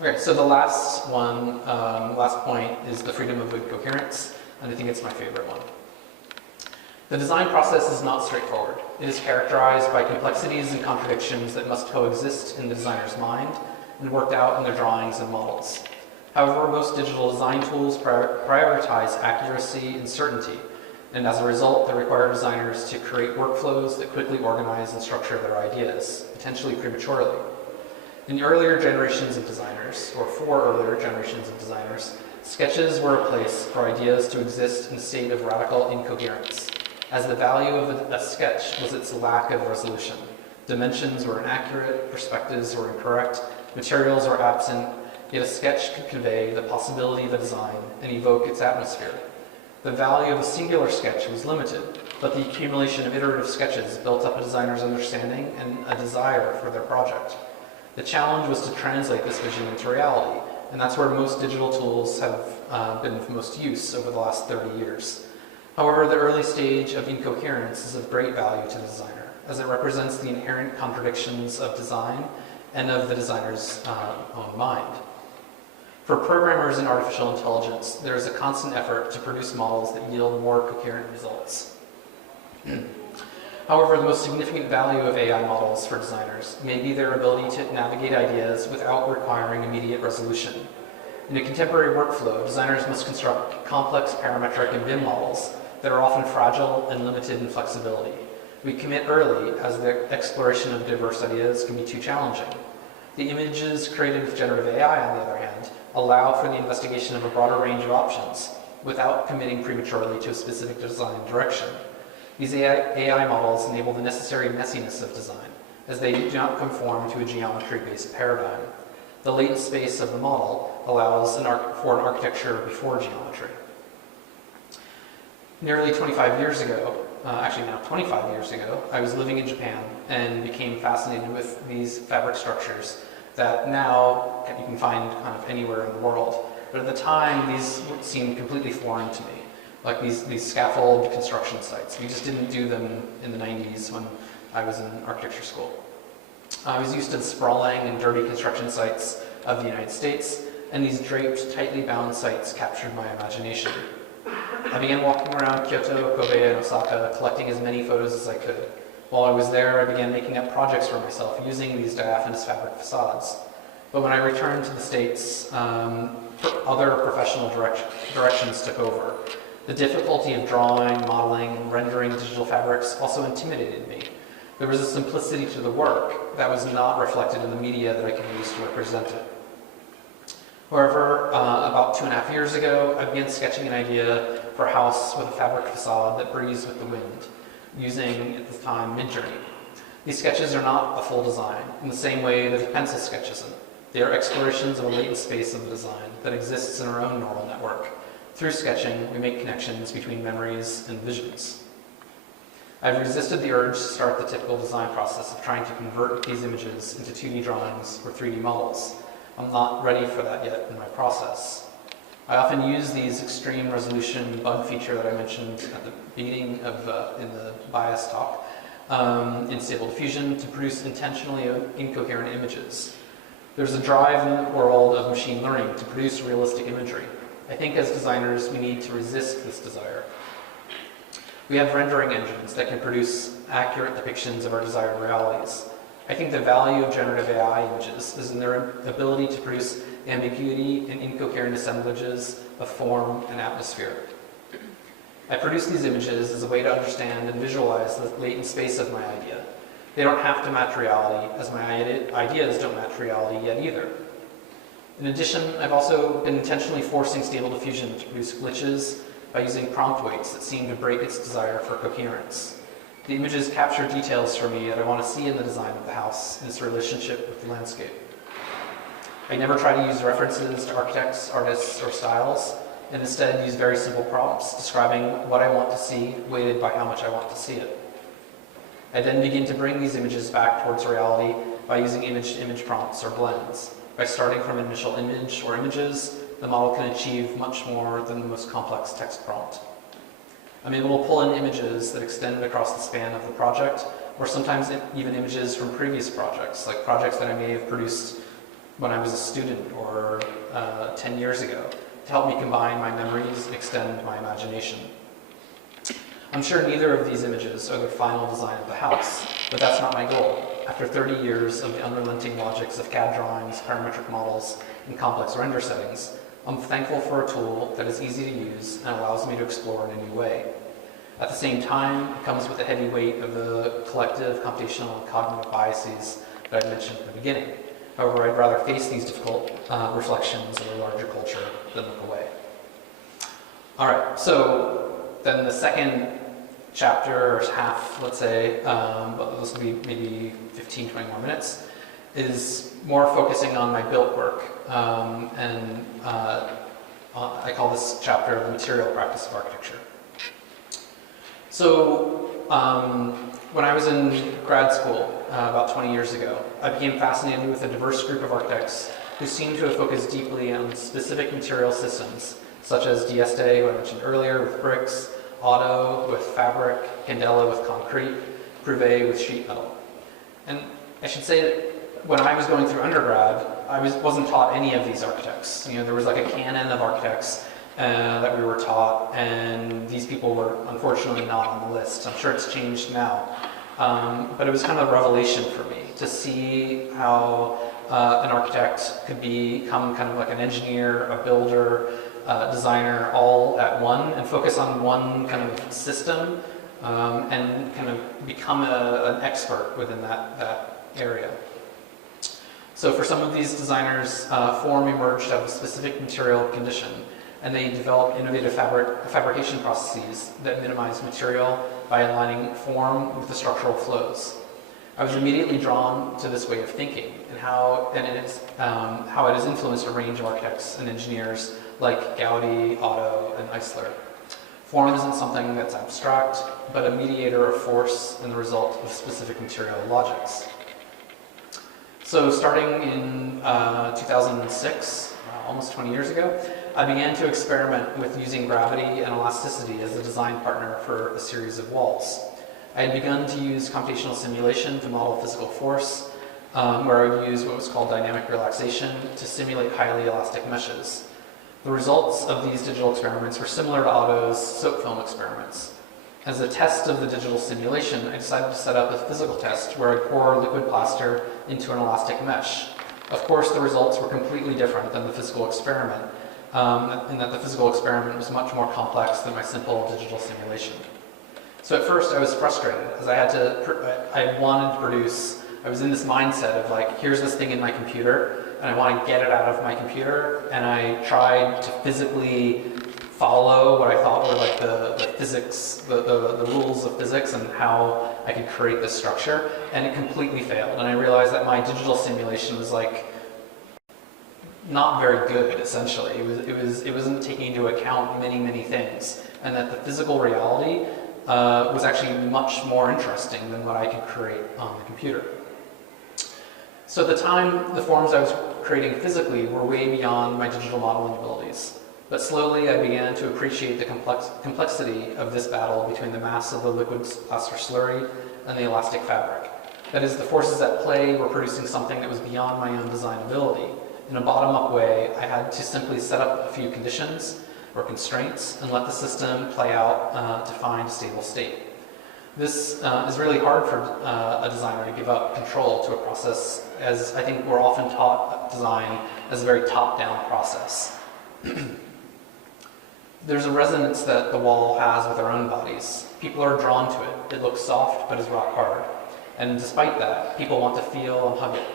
Okay, so the last point is the freedom of incoherence, and I think it's my favorite one. The design process is not straightforward. It is characterized by complexities and contradictions that must coexist in the designer's mind and worked out in their drawings and models. However, most digital design tools prioritize accuracy and certainty, and as a result, they require designers to create workflows that quickly organize and structure their ideas, potentially prematurely. In earlier generations of designers, or for earlier generations of designers, sketches were a place for ideas to exist in a state of radical incoherence, as the value of a sketch was its lack of resolution. Dimensions were inaccurate, perspectives were incorrect, materials were absent, yet a sketch could convey the possibility of a design and evoke its atmosphere. The value of a singular sketch was limited, but the accumulation of iterative sketches built up a designer's understanding and a desire for their project. The challenge was to translate this vision into reality, and that's where most digital tools have been of most use over the last 30 years. However, the early stage of incoherence is of great value to the designer, as it represents the inherent contradictions of design and of the designer's own mind. For programmers in artificial intelligence, there is a constant effort to produce models that yield more coherent results. However, the most significant value of AI models for designers may be their ability to navigate ideas without requiring immediate resolution. In a contemporary workflow, designers must construct complex parametric and BIM models that are often fragile and limited in flexibility. We commit early, as the exploration of diverse ideas can be too challenging. The images created with generative AI, on the other hand, allow for the investigation of a broader range of options without committing prematurely to a specific design direction. These AI models enable the necessary messiness of design, as they do not conform to a geometry-based paradigm. The latent space of the model allows for an architecture before geometry. Nearly 25 years ago, actually now 25 years ago, I was living in Japan and became fascinated with these fabric structures that now you can find kind of anywhere in the world. But at the time, these seemed completely foreign to me, like these scaffold construction sites. We just didn't do them in the 90s when I was in architecture school. I was used to the sprawling and dirty construction sites of the United States, and these draped, tightly bound sites captured my imagination. I began walking around Kyoto, Kobe, and Osaka, collecting as many photos as I could. While I was there, I began making up projects for myself using these diaphanous fabric facades. But when I returned to the States, other professional directions took over. The difficulty of drawing, modeling, and rendering digital fabrics also intimidated me. There was a simplicity to the work that was not reflected in the media that I could use to represent it. However, about 2.5 years ago, I began sketching an idea for a house with a fabric facade that breathes with the wind, using, at the time, Midjourney. These sketches are not a full design, in the same way that a pencil sketch isn't. They are explorations of a latent space of the design that exists in our own neural network. Through sketching, we make connections between memories and visions. I've resisted the urge to start the typical design process of trying to convert these images into 2D drawings or 3D models. I'm not ready for that yet in my process. I often use these extreme resolution bug feature that I mentioned at the beginning of in the bias talk in Stable Diffusion to produce intentionally incoherent images. There's a drive in the world of machine learning to produce realistic imagery. I think as designers, we need to resist this desire. We have rendering engines that can produce accurate depictions of our desired realities. I think the value of generative AI images is in their ability to produce ambiguity and incoherent assemblages of form and atmosphere. I produce these images as a way to understand and visualize the latent space of my idea. They don't have to match reality, as my ideas don't match reality yet either. In addition, I've also been intentionally forcing Stable Diffusion to produce glitches by using prompt weights that seem to break its desire for coherence. The images capture details for me that I want to see in the design of the house and its relationship with the landscape. I never try to use references to architects, artists, or styles, and instead use very simple prompts describing what I want to see, weighted by how much I want to see it. I then begin to bring these images back towards reality by using image-to-image prompts or blends. By starting from an initial image or images, the model can achieve much more than the most complex text prompt. I'm able to pull in images that extend across the span of the project, or sometimes even images from previous projects, like projects that I may have produced when I was a student or 10 years ago, to help me combine my memories and extend my imagination. I'm sure neither of these images are the final design of the house, but that's not my goal. After 30 years of the unrelenting logics of CAD drawings, parametric models, and complex render settings, I'm thankful for a tool that is easy to use and allows me to explore in a new way. At the same time, it comes with the heavy weight of the collective computational and cognitive biases that I mentioned at the beginning. However, I'd rather face these difficult reflections of a larger culture than look away. All right, so then the second chapter, or half, let's say, but this will be maybe 15, 20 more minutes, is more focusing on my built work. I call this chapter the material practice of architecture. So when I was in grad school about 20 years ago, I became fascinated with a diverse group of architects who seemed to have focused deeply on specific material systems, such as Dieste, who I mentioned earlier, with bricks, Otto with fabric, Kendall with concrete, Prouvé with sheet metal. And I should say that when I was going through undergrad, I wasn't taught any of these architects. You know, there was like a canon of architects that we were taught, and these people were unfortunately not on the list. I'm sure it's changed now. But it was kind of a revelation for me to see how an architect could become kind of like an engineer, a builder, designer, all at one, and focus on one kind of system and kind of become an expert within that area. So for some of these designers, form emerged out of a specific material condition, and they developed innovative fabrication processes that minimize material by aligning form with the structural flows. I was immediately drawn to this way of thinking and how it has influenced a range of architects and engineers like Gaudi, Otto, and Eisler. Form isn't something that's abstract, but a mediator of force and the result of specific material logics. So starting in 2006, almost 20 years ago, I began to experiment with using gravity and elasticity as a design partner for a series of walls. I had begun to use computational simulation to model physical force, where I would use what was called dynamic relaxation to simulate highly elastic meshes. The results of these digital experiments were similar to Otto's soap film experiments. As a test of the digital simulation, I decided to set up a physical test where I pour liquid plaster into an elastic mesh. Of course, the results were completely different than the physical experiment, in that the physical experiment was much more complex than my simple digital simulation. So at first I was frustrated, because I wanted to produce, I was in this mindset of like, here's this thing in my computer, and I want to get it out of my computer, and I tried to physically follow what I thought were like the physics, the rules of physics and how I could create this structure, and it completely failed. And I realized that my digital simulation was like not very good, essentially. It wasn't taking into account many things, and that the physical reality was actually much more interesting than what I could create on the computer. So at the time, the forms I was creating physically were way beyond my digital modeling abilities. But slowly I began to appreciate the complexity of this battle between the mass of the liquid plaster slurry and the elastic fabric. That is, the forces at play were producing something that was beyond my own design ability. In a bottom-up way, I had to simply set up a few conditions or constraints and let the system play out to find a stable state. This is really hard for a designer to give up control to a process, as I think we're often taught design as a very top-down process. There's a resonance that the wall has with our own bodies. People are drawn to it. It looks soft, but is rock hard. And despite that, people want to feel and hug it.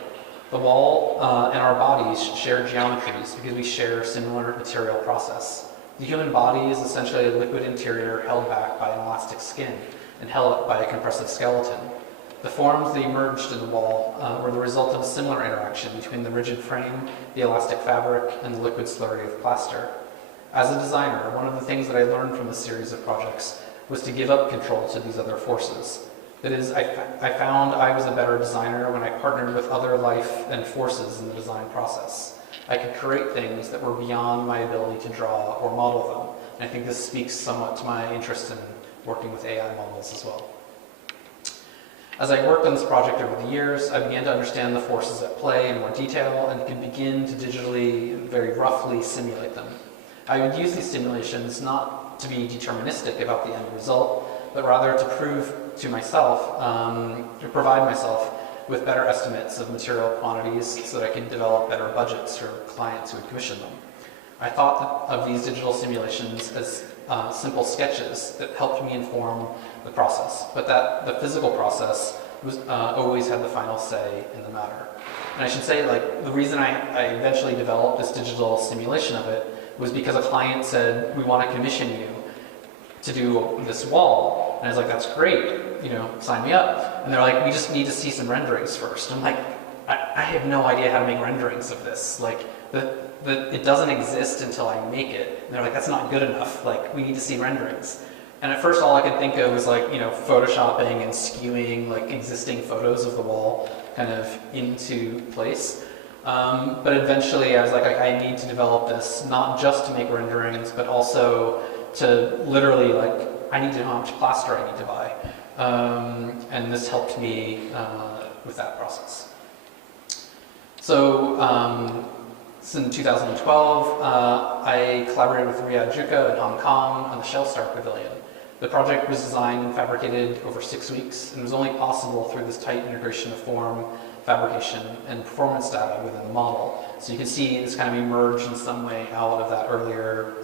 The wall and our bodies share geometries because we share a similar material process. The human body is essentially a liquid interior held back by an elastic skin and held up by a compressive skeleton. The forms that emerged in the wall were the result of a similar interaction between the rigid frame, the elastic fabric, and the liquid slurry of plaster. As a designer, one of the things that I learned from this series of projects was to give up control to these other forces. That is, I found I was a better designer when I partnered with other life and forces in the design process. I could create things that were beyond my ability to draw or model them. And I think this speaks somewhat to my interest in working with AI models as well. As I worked on this project over the years, I began to understand the forces at play in more detail and could begin to digitally and very roughly simulate them. I would use these simulations not to be deterministic about the end result, but rather to prove to myself, to provide myself with better estimates of material quantities so that I could develop better budgets for clients who would commission them. I thought of these digital simulations as simple sketches that helped me inform the process, but that the physical process was always had the final say in the matter. And I should say, like, the reason I eventually developed this digital simulation of it was because a client said, we want to commission you to do this wall. And I was like, that's great, you know, sign me up. And they're like, we just need to see some renderings first. I'm like, I have no idea how to make renderings of this. Like, it doesn't exist until I make it. And they're like, that's not good enough. Like, we need to see renderings. And at first all I could think of was like, you know, photoshopping and skewing like existing photos of the wall kind of into place. But eventually I was like, I need to develop this not just to make renderings, but also to literally, like, I need to know how much plaster I need to buy. And this helped me with that process. So since 2012, I collaborated with Riyad Juka in Hong Kong on the Shell Star Pavilion. The project was designed and fabricated over 6 weeks and was only possible through this tight integration of form, fabrication, and performance data within the model. So you can see this kind of emerged in some way out of that earlier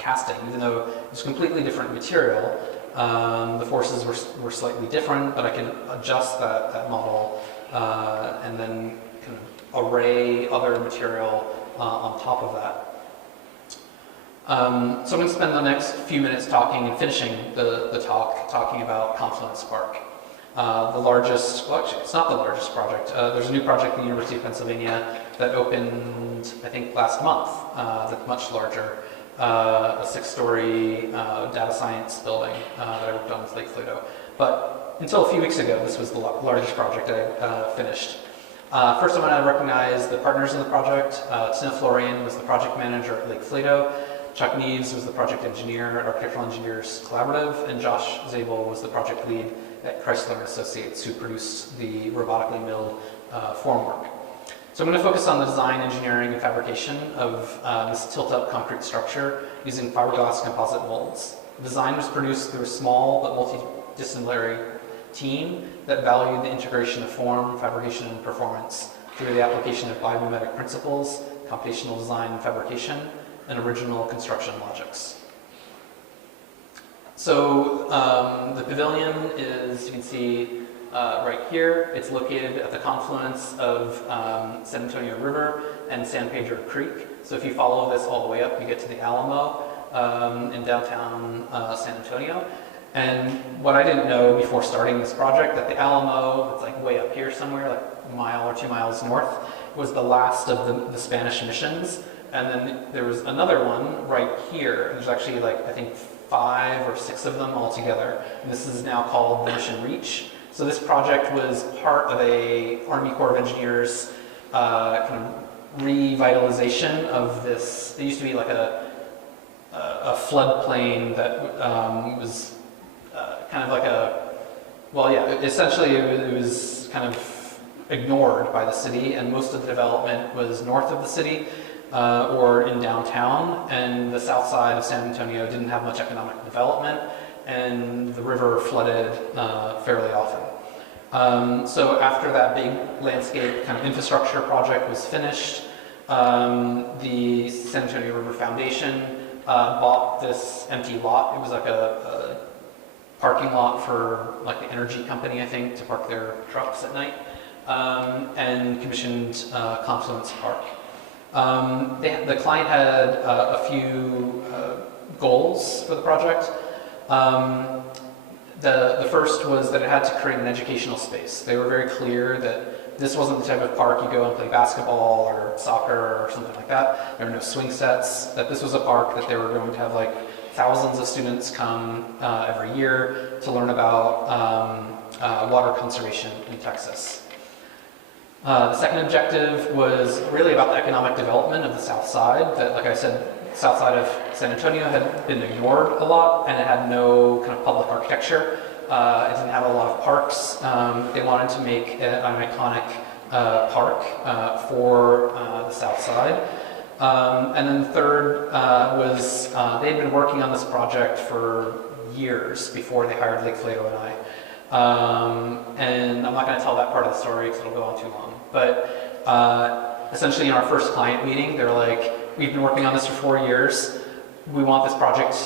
casting. Even though it's completely different material, the forces were slightly different, but I can adjust that model and then kind of array other material on top of that. So I'm going to spend the next few minutes talking and finishing the talk, talking about Confluence Park. The largest, well actually it's not the largest project, there's a new project at the University of Pennsylvania that opened I think last month, that's much larger, a 6-story data science building that I worked on with Lake Fluto. But until a few weeks ago this was the largest project I finished. First I'm going to recognize the partners in the project. Tina Florian was the project manager at Lake Fluto. Chuck Neves was the project engineer at Architectural Engineers Collaborative, and Josh Zabel was the project lead at Chrysler & Associates, who produced the robotically milled formwork. So I'm going to focus on the design, engineering, and fabrication of this tilt-up concrete structure using fiberglass composite molds. The design was produced through a small but multidisciplinary team that valued the integration of form, fabrication, and performance through the application of biomimetic principles, computational design and fabrication, and original construction logics. So the pavilion is, you can see right here, it's located at the confluence of San Antonio River and San Pedro Creek. So if you follow this all the way up, you get to the Alamo in downtown San Antonio. And what I didn't know before starting this project, that the Alamo, it's like way up here somewhere, like a mile or 2 miles north, was the last of the Spanish missions. And then there was another one right here. There's actually like, I think 5 or 6 of them all together. And this is now called the Mission Reach. So this project was part of a Army Corps of Engineers kind of revitalization of this. It used to be like a floodplain that was kind of like a, well yeah, essentially it was kind of ignored by the city, and most of the development was north of the city. Or in downtown, and the south side of San Antonio didn't have much economic development, and the river flooded fairly often. So after that big landscape kind of infrastructure project was finished, the San Antonio River Foundation bought this empty lot. It was like a parking lot for like the energy company, I think, to park their trucks at night, and commissioned Confluence Park. The client had a few goals for the project. The first was that it had to create an educational space. They were very clear that this wasn't the type of park you go and play basketball or soccer or something like that. There were no swing sets, that this was a park that they were going to have like thousands of students come every year to learn about water conservation in Texas. The second objective was really about the economic development of the south side. That, like I said, south side of San Antonio had been ignored a lot, and it had no kind of public architecture. It didn't have a lot of parks. They wanted to make an iconic park for the south side. And then the third was they'd been working on this project for years before they hired Lake Fluto and I. And I'm not going to tell that part of the story because it'll go on too long. But essentially in our first client meeting, they're like, we've been working on this for 4 years. We want this project,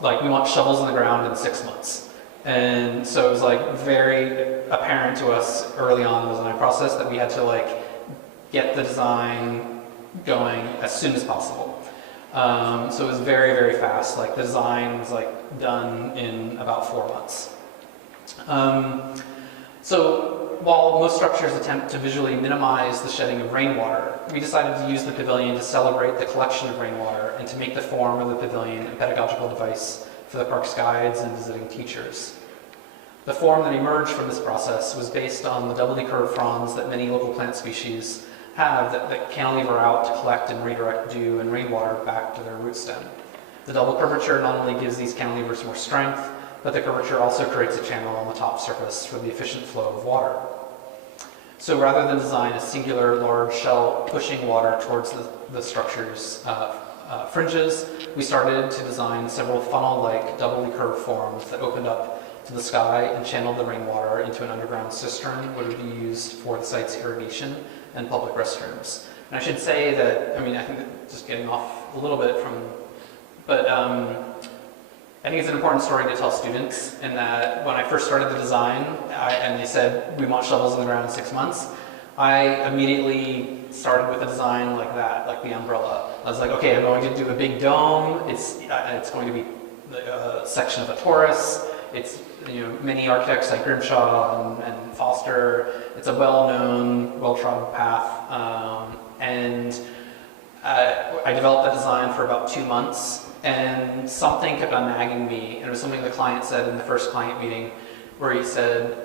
like we want shovels in the ground in 6 months. And so it was like very apparent to us early on in the design process that we had to like get the design going as soon as possible. So it was very, very fast. Like the design was like done in about 4 months. So while most structures attempt to visually minimize the shedding of rainwater, we decided to use the pavilion to celebrate the collection of rainwater and to make the form of the pavilion a pedagogical device for the park's guides and visiting teachers. The form that emerged from this process was based on the doubly curved fronds that many local plant species have that cantilever out to collect and redirect dew and rainwater back to their root stem. The double curvature not only gives these cantilevers more strength, but the curvature also creates a channel on the top surface for the efficient flow of water. So rather than design a singular large shell pushing water towards the structure's fringes, we started to design several funnel-like doubly curved forms that opened up to the sky and channeled the rainwater into an underground cistern which would be used for the site's irrigation and public restrooms. And I should say that, I mean, I think that just getting off a little bit from, but I think it's an important story to tell students in that when I first started the design, and they said, we want shovels in the ground in 6 months, I immediately started with a design like that, like the umbrella. I was like, okay, I'm going to do a big dome. It's going to be a section of a torus. It's, you know, many architects like Grimshaw and Foster. It's a well-known, well-trodden path. And I developed that design for about 2 months, and something kept on nagging me. And it was something the client said in the first client meeting, where he said,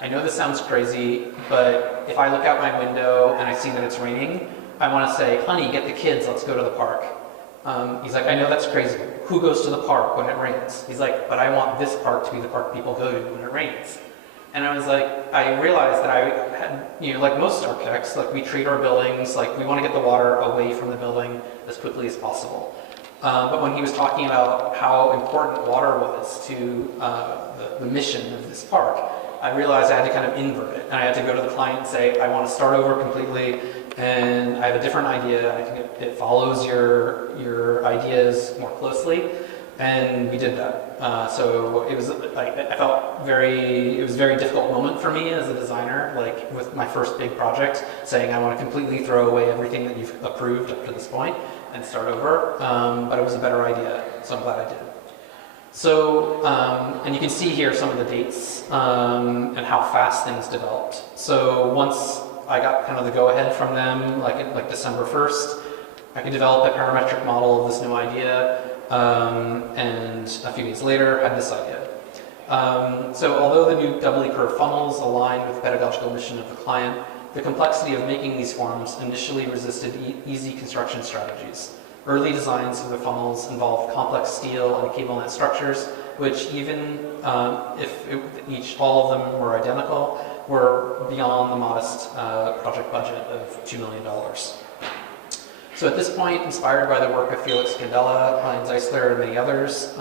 I know this sounds crazy, but if I look out my window and I see that it's raining, I want to say, honey, get the kids, let's go to the park. He's like, I know that's crazy. Who goes to the park when it rains? He's like, but I want this park to be the park people go to when it rains. And I was like, I realized that I had, you know, like most architects, like we treat our buildings, like we want to get the water away from the building as quickly as possible. But when he was talking about how important water was to the mission of this park, I realized I had to kind of invert it. And I had to go to the client and say, I want to start over completely, and I have a different idea. I think it follows your ideas more closely. And we did that. So it was like, I felt it was a very difficult moment for me as a designer, like with my first big project, saying I want to completely throw away everything that you've approved up to this point and start over. But it was a better idea, so I'm glad I did. So, and you can see here some of the dates and how fast things developed. So once I got kind of the go-ahead from them, like December 1st, I could develop a parametric model of this new idea, and a few days later had this idea. So although the new doubly curved funnels aligned with the pedagogical mission of the client, the complexity of making these forms initially resisted easy construction strategies. Early designs of the funnels involved complex steel and cable net structures, which even if all of them were identical, were beyond the modest project budget of $2 million. So at this point, inspired by the work of Felix Kendall, Brian Zeisler, and many others,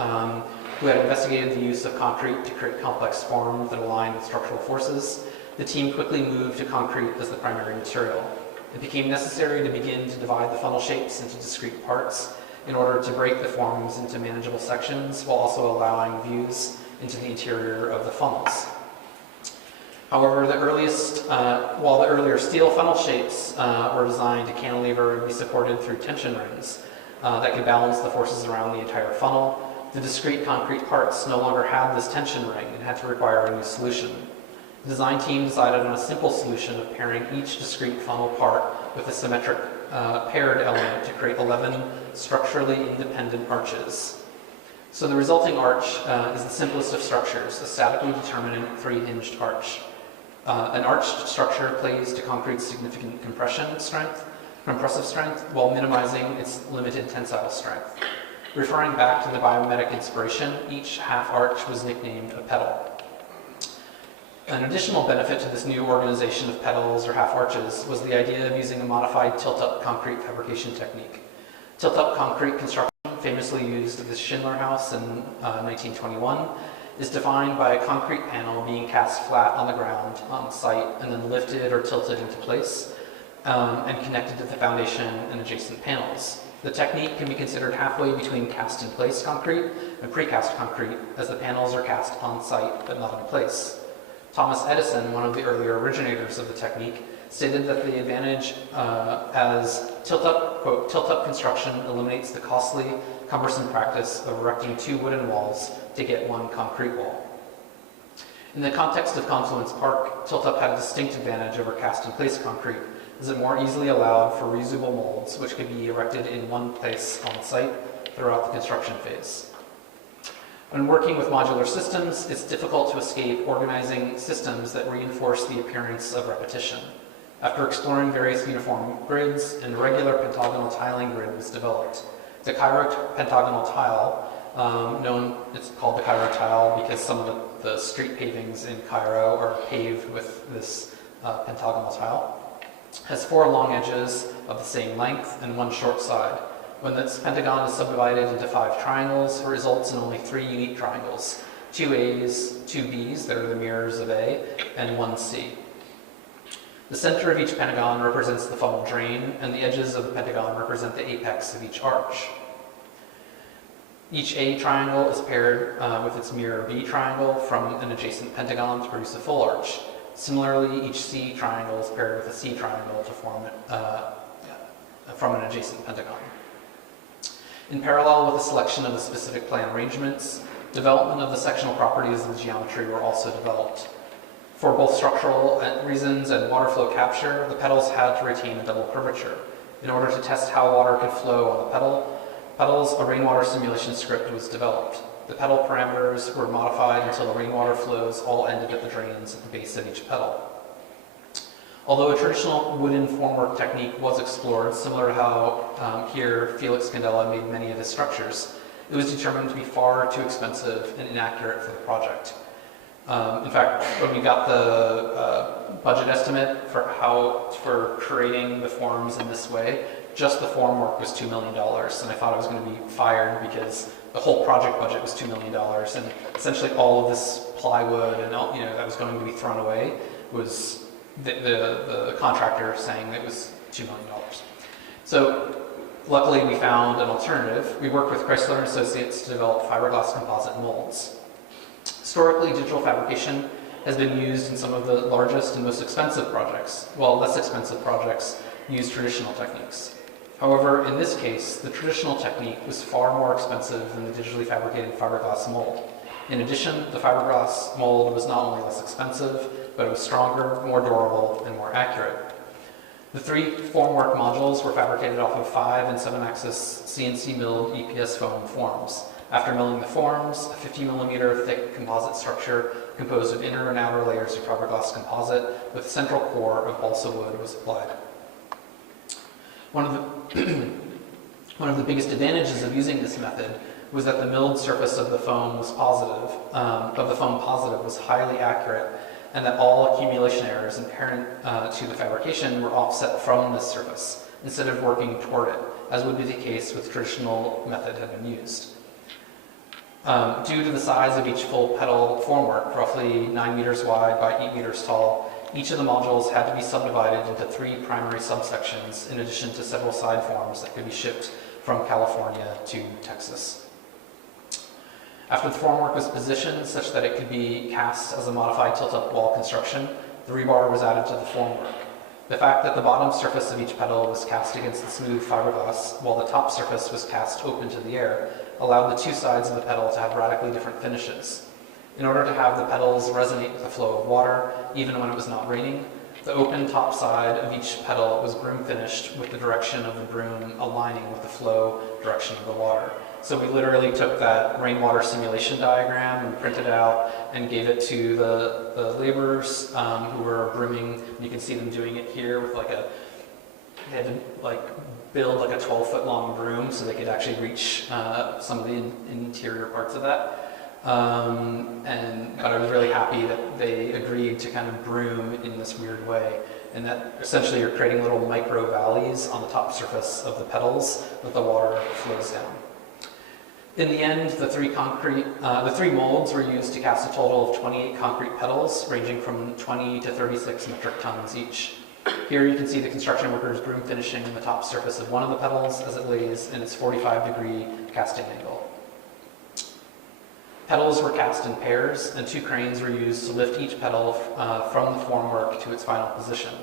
who had investigated the use of concrete to create complex forms that align with structural forces, the team quickly moved to concrete as the primary material. It became necessary to begin to divide the funnel shapes into discrete parts in order to break the forms into manageable sections while also allowing views into the interior of the funnels. However, while the earlier steel funnel shapes were designed to cantilever and be supported through tension rings that could balance the forces around the entire funnel, the discrete concrete parts no longer had this tension ring and had to require a new solution. The design team decided on a simple solution of pairing each discrete funnel part with a symmetric paired element to create 11 structurally independent arches. So the resulting arch is the simplest of structures, a statically determinate 3-hinged arch. An arched structure plays to concrete's significant compressive strength, while minimizing its limited tensile strength. Referring back to the biomimetic inspiration, each half arch was nicknamed a pedal. An additional benefit to this new organization of pedals or half arches was the idea of using a modified tilt-up concrete fabrication technique. Tilt-up concrete construction, famously used at the Schindler House in 1921, is defined by a concrete panel being cast flat on the ground on site and then lifted or tilted into place and connected to the foundation and adjacent panels. The technique can be considered halfway between cast-in-place concrete and precast concrete, as the panels are cast on site but not in place. Thomas Edison, one of the earlier originators of the technique, stated that the advantage as tilt-up, tilt-up construction eliminates the costly, cumbersome practice of erecting 2 wooden walls to get 1 concrete wall. In the context of Confluence Park, tilt-up had a distinct advantage over cast-in-place concrete, as it more easily allowed for reusable molds, which could be erected in one place on site throughout the construction phase. When working with modular systems, it's difficult to escape organizing systems that reinforce the appearance of repetition. After exploring various uniform grids, an irregular pentagonal tiling grid was developed. The Cairo pentagonal tile, it's called the Cairo tile because some of the street pavings in Cairo are paved with this pentagonal tile, has 4 long edges of the same length and 1 short side. When this pentagon is subdivided into 5 triangles, it results in only 3 unique triangles, 2 A's, 2 B's that are the mirrors of A, and 1 C. The center of each pentagon represents the funnel drain, and the edges of the pentagon represent the apex of each arch. Each A triangle is paired with its mirror B triangle from an adjacent pentagon to produce a full arch. Similarly, each C triangle is paired with a C triangle to form from an adjacent pentagon. In parallel with the selection of the specific plan arrangements, development of the sectional properties of the geometry were also developed. For both structural reasons and water flow capture, the petals had to retain a double curvature. In order to test how water could flow on the petals, a rainwater simulation script was developed. The petal parameters were modified until the rainwater flows all ended at the drains at the base of each petal. Although a traditional wooden formwork technique was explored, similar to how here Felix Kendall made many of his structures, it was determined to be far too expensive and inaccurate for the project. In fact, when we got the budget estimate for creating the forms in this way, just the formwork was $2 million, and I thought I was going to be fired because the whole project budget was $2 million, and essentially all of this plywood and all, that was going to be thrown away was the contractor saying it was $2 million. So luckily we found an alternative. We worked with Chrysler & Associates to develop fiberglass composite molds. Historically, digital fabrication has been used in some of the largest and most expensive projects, while less expensive projects use traditional techniques. However, in this case, the traditional technique was far more expensive than the digitally fabricated fiberglass mold. In addition, the fiberglass mold was not only less expensive, but it was stronger, more durable, and more accurate. The 3 formwork modules were fabricated off of 5 and 7-axis CNC milled EPS foam forms. After milling the forms, a 50mm thick composite structure composed of inner and outer layers of fiberglass composite with a central core of balsa wood was applied. One of the biggest advantages of using this method was that the milled surface of the foam was positive was highly accurate, and that all accumulation errors inherent to the fabrication were offset from this surface instead of working toward it, as would be the case with traditional method had been used. Due to the size of each full petal formwork, roughly 9 meters wide by 8 meters tall, each of the modules had to be subdivided into 3 primary subsections in addition to several side forms that could be shipped from California to Texas. After the formwork was positioned such that it could be cast as a modified tilt-up wall construction, the rebar was added to the formwork. The fact that the bottom surface of each petal was cast against the smooth fiberglass, while the top surface was cast open to the air, allowed the 2 sides of the petal to have radically different finishes. In order to have the petals resonate with the flow of water, even when it was not raining, the open top side of each petal was broom finished with the direction of the broom aligning with the flow direction of the water. So we literally took that rainwater simulation diagram and printed out and gave it to the laborers who were brooming. You can see them doing it here with they had to build like a 12-foot long broom so they could actually reach some of the interior parts of that. But I was really happy that they agreed to kind of broom in this weird way, and that essentially you're creating little micro valleys on the top surface of the petals that the water flows down. In the end, the 3 molds were used to cast a total of 28 concrete petals, ranging from 20 to 36 metric tons each. Here you can see the construction workers broom finishing the top surface of one of the petals as it lays in its 45-degree casting angle. Petals were cast in pairs, and 2 cranes were used to lift each petal from the formwork to its final position.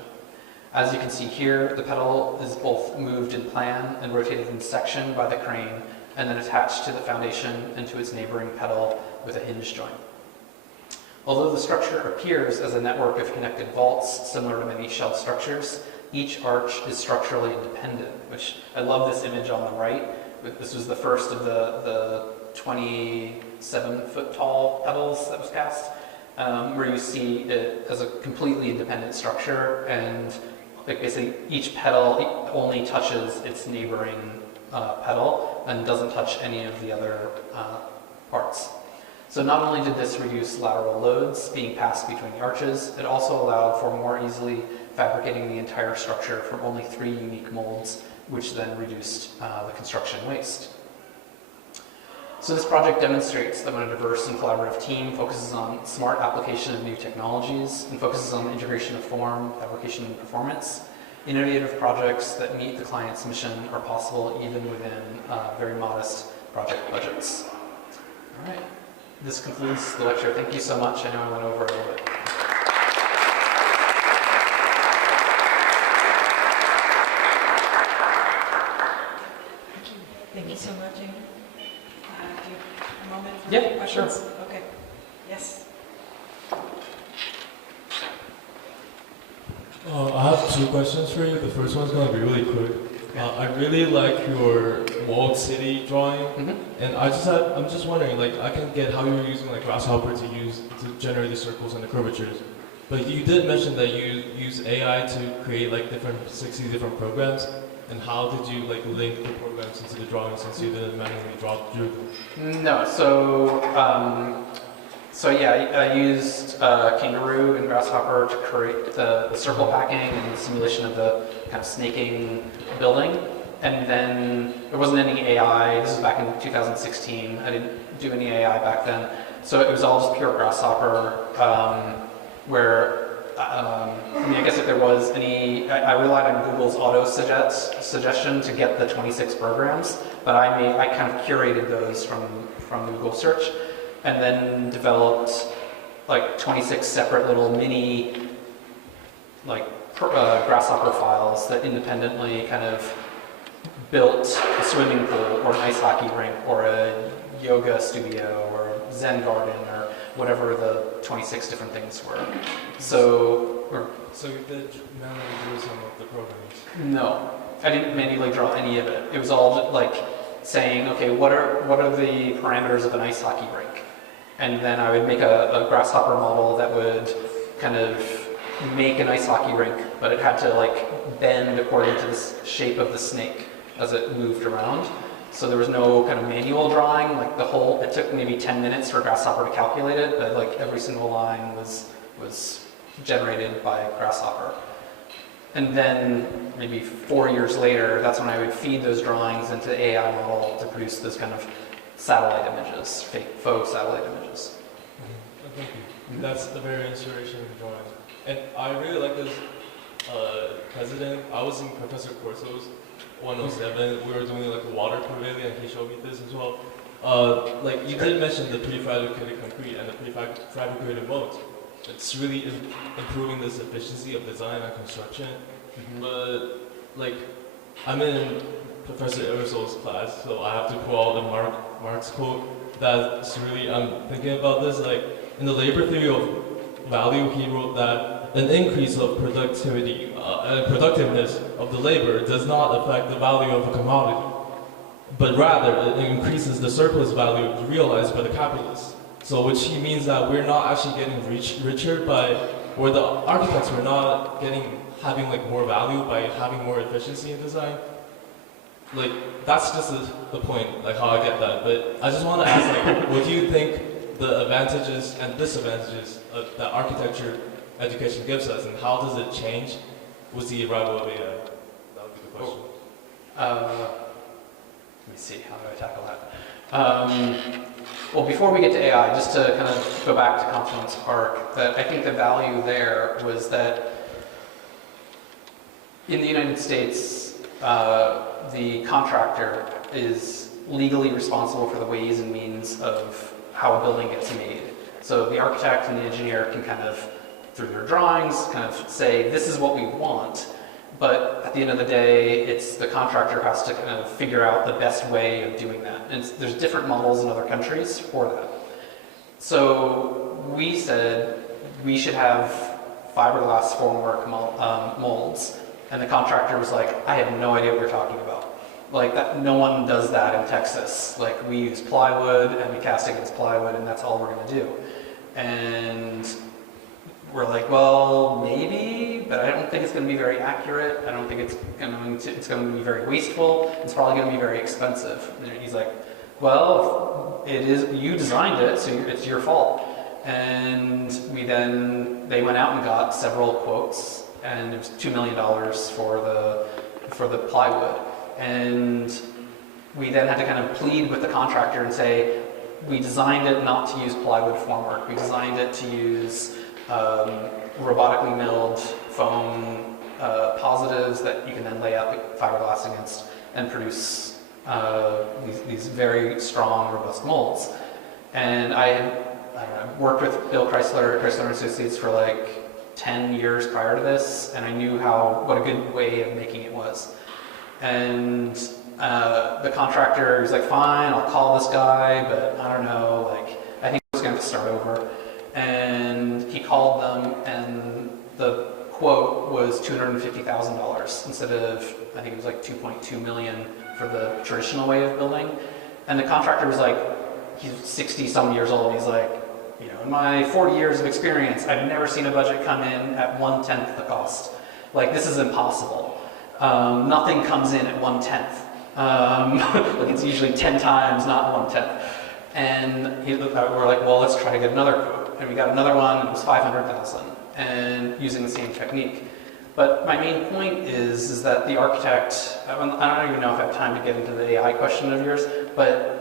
As you can see here, the petal is both moved in plan and rotated in section by the crane, and then attached to the foundation and to its neighboring petal with a hinge joint. Although the structure appears as a network of connected vaults, similar to many shell structures, each arch is structurally independent, which I love this image on the right. This was the first of the 27-foot tall petals that was cast, where you see it as a completely independent structure, and basically each petal only touches its neighboring petal and doesn't touch any of the other parts. So not only did this reduce lateral loads being passed between the arches, it also allowed for more easily fabricating the entire structure from only 3 unique molds, which then reduced the construction waste. So this project demonstrates that when a diverse and collaborative team focuses on smart application of new technologies and focuses on the integration of form, fabrication, and performance, innovative projects that meet the client's mission are possible even within very modest project budgets. All right, this concludes the lecture. Thank you so much. I know I went over a little bit. Thank you so much, Amy. Do you have a moment for Yeah, questions? sure. Okay. Yes. I have 2 questions for you. The first one's going to be really quick. I really like your walled city drawing, and I'm just wondering, like, I can get how you're using like Grasshopper to generate the circles and the curvatures, but you did mention that you use AI to create like 60 different programs. And how did you like link the programs into the drawing since you didn't manually draw them? No, so yeah, I used Kangaroo and Grasshopper to create the circle packing and the simulation of the kind of snaking building. And then there wasn't any AI. This was back in 2016. I didn't do any AI back then. So it was all just pure Grasshopper, where I mean, I guess if there was any, I relied on Google's auto suggestion to get the 26 programs, but I kind of curated those from Google search, and then developed like 26 separate little mini like Grasshopper files that independently kind of built a swimming pool or an ice hockey rink or a yoga studio or a Zen garden or whatever the 26 different things were. So you did manually do some of the programs? No, I didn't manually draw any of it. It was all like saying, okay, what are the parameters of an ice hockey rink? And then I would make a Grasshopper model that would kind of make an ice hockey rink, but it had to like bend according to the shape of the snake as it moved around. So there was no kind of manual drawing, like it took maybe 10 minutes for Grasshopper to calculate it, but like every single line was generated by Grasshopper. And then maybe 4 years later, that's when I would feed those drawings into the AI model to produce those kind of satellite images, faux satellite images. Thank you. That's the very inspirational drawing. And I really like this president. I was in Professor Corso's 107. We were doing like a water pavilion, and he showed me this as well. Like you did mention the prefabricated concrete and the prefabricated modes. It's really improving this efficiency of design and construction. But like, I'm in Professor Aristo's class, so I have to pull out the Marx quote. That's really, I'm thinking about this. Like in the labor theory of value, he wrote that an increase of productivity and productiveness of the labor does not affect the value of a commodity, but rather it increases the surplus value realized by the capitalists. So which means that we're not actually getting richer or the architects were not having like more value by having more efficiency in design. Like that's just the point, like how I get that. But I just want to ask, like, what do you think the advantages and disadvantages that architecture education gives us, and how does it change with the arrival of AI? That would be the question. Let me see, how do I tackle that? Well, before we get to AI, just to kind of go back to Confluence Park, that I think the value there was that in the United States, the contractor is legally responsible for the ways and means of how a building gets made. So the architect and the engineer can kind of, through their drawings, kind of say, this is what we want. But at the end of the day, it's the contractor has to kind of figure out the best way of doing that. And there's different models in other countries for that. So we said we should have fiberglass formwork molds. And the contractor was like, I have no idea what you're talking about. Like that, no one does that in Texas. Like we use plywood and we cast against plywood and that's all we're gonna do. And we're like, well, maybe, but I don't think it's going to be very accurate. I don't think it's going to be very wasteful. It's probably going to be very expensive. And he's like, well, it is. You designed it, so it's your fault. And they went out and got several quotes and it was $2 million for the plywood. And we then had to kind of plead with the contractor and say, we designed it not to use plywood formwork. We designed it to use robotically milled foam positives that you can then lay up fiberglass against and produce these very strong, robust molds. And I had worked with Bill Chrysler at Chrysler Associates for like 10 years prior to this, and I knew what a good way of making it was. And the contractor was like, fine, I'll call this guy, but I don't know, like, I think I was going to have to start over. And he called them, and the quote was $250,000 instead of, I think it was like 2.2 million for the traditional way of building. And the contractor was like, he's 60 some years old, and he's like, you know, in my 40 years of experience, I've never seen a budget come in at 1/10 the cost. Like, this is impossible. Nothing comes in at 1/10. Like, it's usually 10 times, not 1/10. And we're like, well, let's try to get another quote. And we got another one, and it was 500,000, and using the same technique. But my main point is that the architect, I don't even know if I have time to get into the AI question of yours, but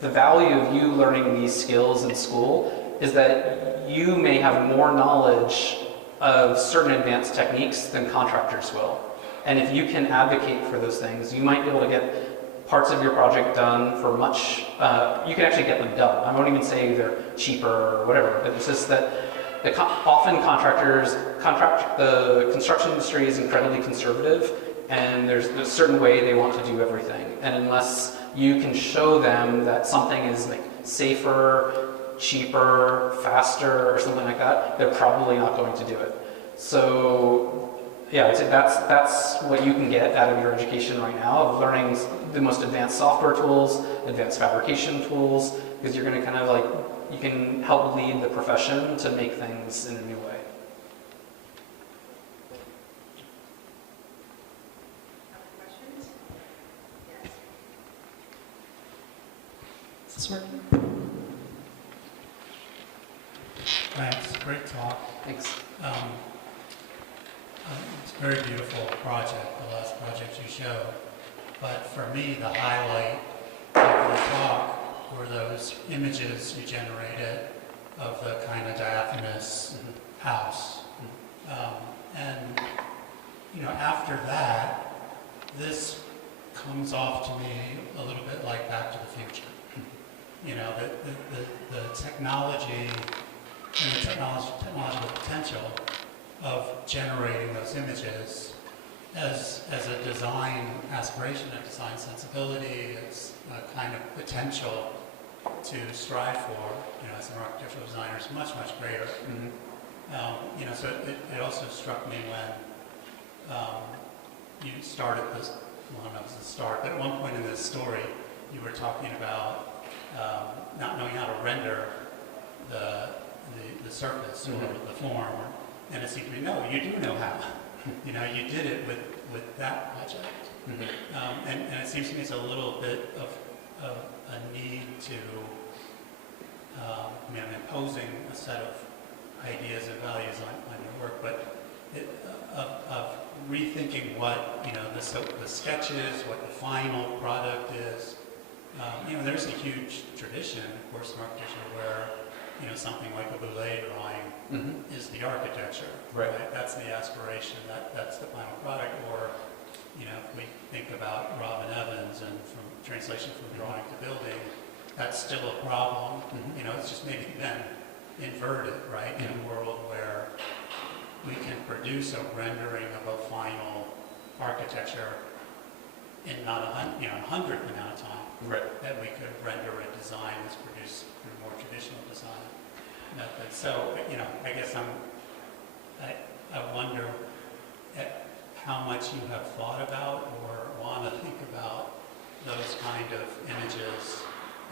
the value of you learning these skills in school is that you may have more knowledge of certain advanced techniques than contractors will. And if you can advocate for those things, you might be able to get parts of your project done for much, you can actually get them done. I won't even say they're cheaper or whatever, but it's just that often the construction industry is incredibly conservative, and there's a certain way they want to do everything. And unless you can show them that something is like safer, cheaper, faster, or something like that, they're probably not going to do it. So yeah, I'd say that's what you can get out of your education right now, of learning the most advanced software tools, advanced fabrication tools, because you're going to kind of like, you can help lead the profession to make things in a new way. Questions? Yes. Is this working? Thanks, great talk. Thanks. It's a very beautiful project, the last project you showed. But for me, the highlight of the talk were those images you generated of the kind of diaphanous house. And, you know, after that, this comes off to me a little bit like Back to the Future. You know, the technology and the technological potential of generating those images as a design aspiration, a design sensibility, as a kind of potential to strive for, you know, as an architectural designer is much, much greater. Mm-hmm. You know, so it also struck me when you started this, well, I don't know if it was the start, but at one point in this story, you were talking about not knowing how to render the surface or the form, and it seemed to me, no, you do know how. You know, you did it with that project. Mm-hmm. And it seems to me it's a little bit of a need to, I mean, I'm imposing a set of ideas and values on your work, but of rethinking what, you know, the sketches, what the final product is. You know, there's a huge tradition, of course, in architecture where, you know, something like a Boulez drawing is the architecture. Right. That's the aspiration. That's the final product. Or, you know, if we think about Robin Evans and from translation from drawing to building, that's still a problem. You know, it's just maybe been inverted, right? In a world where we can produce a rendering of a final architecture in not a hundredth amount of time. Right. That we could render a design that's produced through more traditional design methods. So, you know, I guess I wonder how much you have thought about or want to think about those kind of images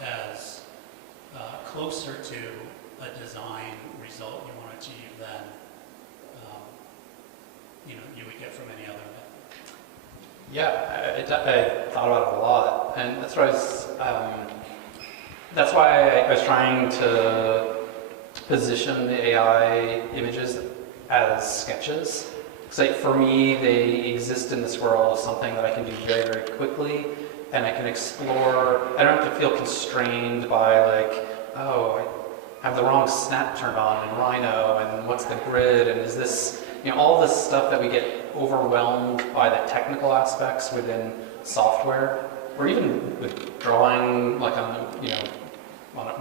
as closer to a design result you want to achieve than you know, you would get from any other method. Yeah, I thought about it a lot, and that's why I was trying to position the AI images as sketches, So like, for me, they exist in this world of something that I can do very, very quickly, and I can explore. I don't have to feel constrained by like, oh, I have the wrong snap turned on in Rhino, and what's the grid, and is this, all this stuff that we get overwhelmed by the technical aspects within software, or even with drawing, like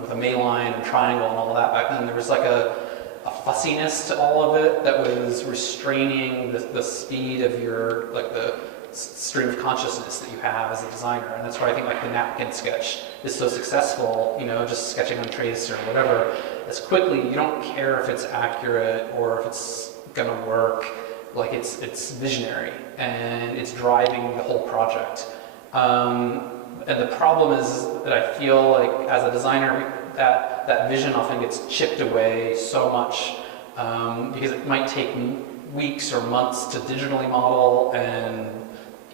with a Mayline and triangle and all that. Back then, there was like a fussiness to all of it that was restraining the speed of your, like the stream of consciousness that you have as a designer. And that's why I think like the napkin sketch is so successful, just sketching on trace or whatever, as quickly, you don't care if it's accurate or if it's gonna work, like it's visionary and it's driving the whole project. And the problem is that I feel like as a designer, that vision often gets chipped away so much because it might take weeks or months to digitally model and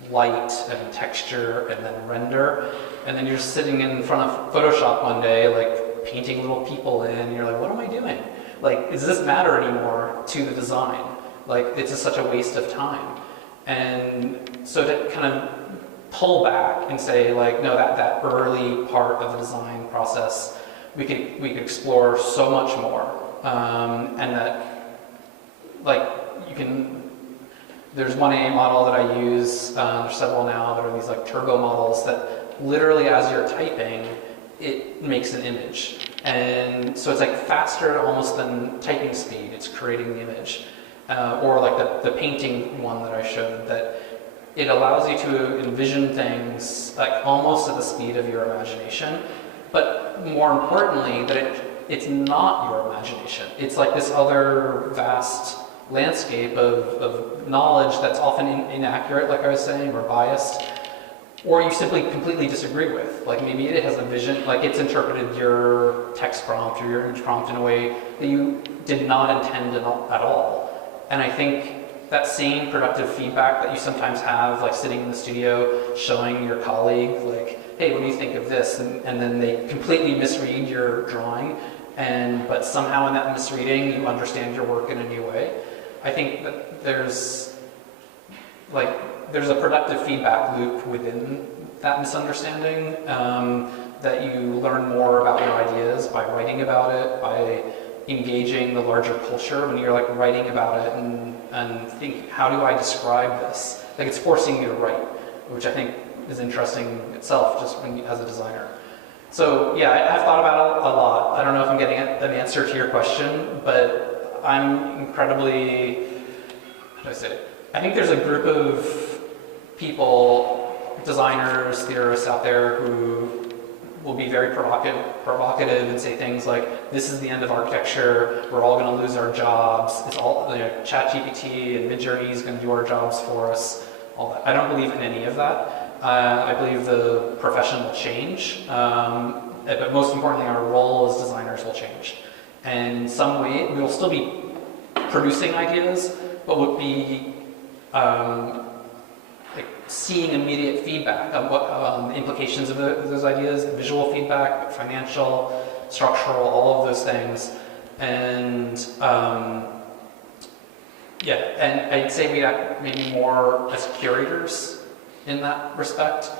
light and texture and then render. And then you're sitting in front of Photoshop one day, like painting little people in, and you're like, what am I doing? Like, does this matter anymore to the design? Like, it's just such a waste of time. And so to kind of pull back and say like, no, that early part of the design process, we could explore so much more, and that like you can. There's one AI model that I use. There's several now that are these like turbo models that literally, as you're typing, it makes an image, and so it's like faster almost than typing speed. It's creating the image, or like the painting one that I showed that. It allows you to envision things like almost at the speed of your imagination, but more importantly, that it's not your imagination. It's like this other vast landscape of knowledge that's often inaccurate, like I was saying, or biased, or you simply completely disagree with. Like maybe it has a vision, like it's interpreted your text prompt or your image prompt in a way that you did not intend at all. And I think that same productive feedback that you sometimes have, like sitting in the studio, showing your colleague, like, hey, what do you think of this? And then they completely misread your drawing, but somehow in that misreading, you understand your work in a new way. I think that there's a productive feedback loop within that misunderstanding, that you learn more about your ideas by writing about it, by engaging the larger culture when you're like writing about it and think, how do I describe this? Like it's forcing you to write, which I think is interesting itself just as a designer. So yeah, I've thought about it a lot. I don't know if I'm getting an answer to your question, but I'm incredibly, how do I say it? I think there's a group of people, designers, theorists out there who will be very provocative and say things like, this is the end of architecture, we're all going to lose our jobs, it's all, ChatGPT and Midjourney is going to do our jobs for us, all that. I don't believe in any of that. I believe the profession will change, but most importantly, our role as designers will change. And in some way, we will still be producing ideas, but we'll be seeing immediate feedback of what implications of those ideas, visual feedback, financial, structural, all of those things. And and I'd say we act maybe more as curators in that respect.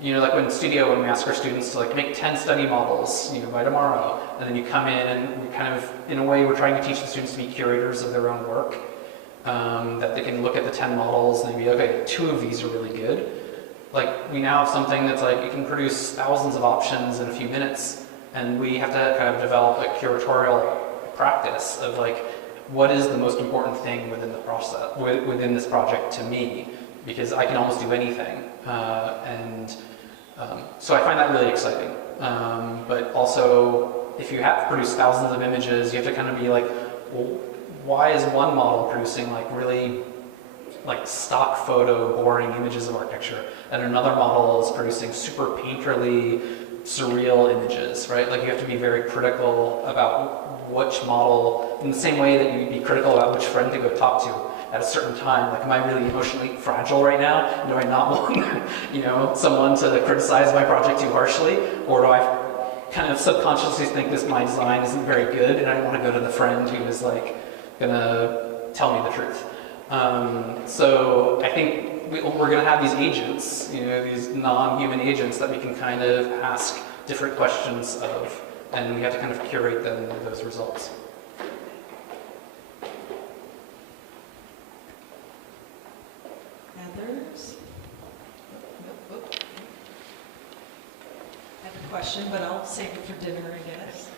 Like when studio, when we ask our students to make 10 study models, by tomorrow, and then you come in and we kind of, in a way, we're trying to teach the students to be curators of their own work. That they can look at the 10 models and be, okay, 2 of these are really good. Like, we now have something that's like, it can produce thousands of options in a few minutes, and we have to kind of develop a curatorial practice of what is the most important thing within the process, within this project to me, because I can almost do anything. So I find that really exciting. But also, if you have to produce thousands of images, you have to kind of be like, well, why is one model producing really stock photo boring images of architecture, and another model is producing super painterly surreal images, right? You have to be very critical about which model, in the same way that you'd be critical about which friend to go talk to at a certain time. Am I really emotionally fragile right now? Do I not want someone to criticize my project too harshly, or do I kind of subconsciously think my design isn't very good and I don't want to go to the friend who is gonna tell me the truth? So I think we're going to have these agents, these non-human agents that we can kind of ask different questions of, and we have to kind of curate those results. Others? Nope. I have a question, but I'll save it for dinner, I guess.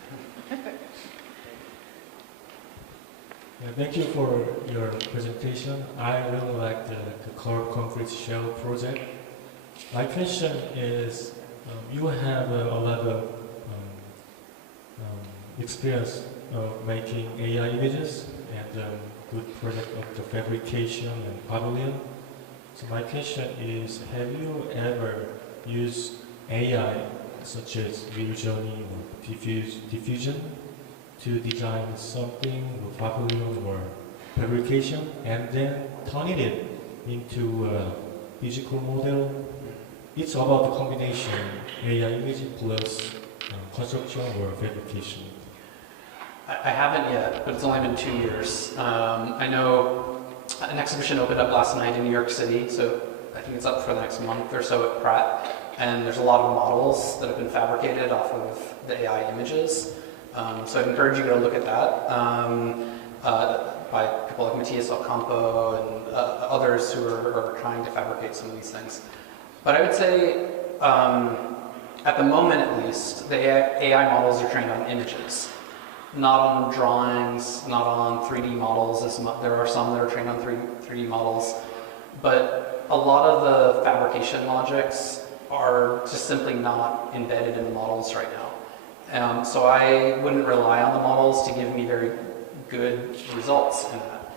Yeah, thank you for your presentation. I really like the curved concrete shell project. My question is, you have a lot of experience of making AI images and good project of the fabrication and pavilion. So my question is, have you ever used AI such as Midjourney or diffusion to design something, or pavilion or fabrication, and then turning it into a physical model? It's about the combination AI image plus construction or fabrication. I haven't yet, but it's only been 2 years. I know an exhibition opened up last night in New York City, so I think it's up for the next month or so at Pratt, and there's a lot of models that have been fabricated off of the AI images. So I'd encourage you to look at that by people like Matsys and others who are trying to fabricate some of these things. But I would say, at the moment at least, the AI models are trained on images, not on drawings, not on 3D models. There are some that are trained on 3D models, but a lot of the fabrication logics are just simply not embedded in the models right now. So I wouldn't rely on the models to give me very good results in that.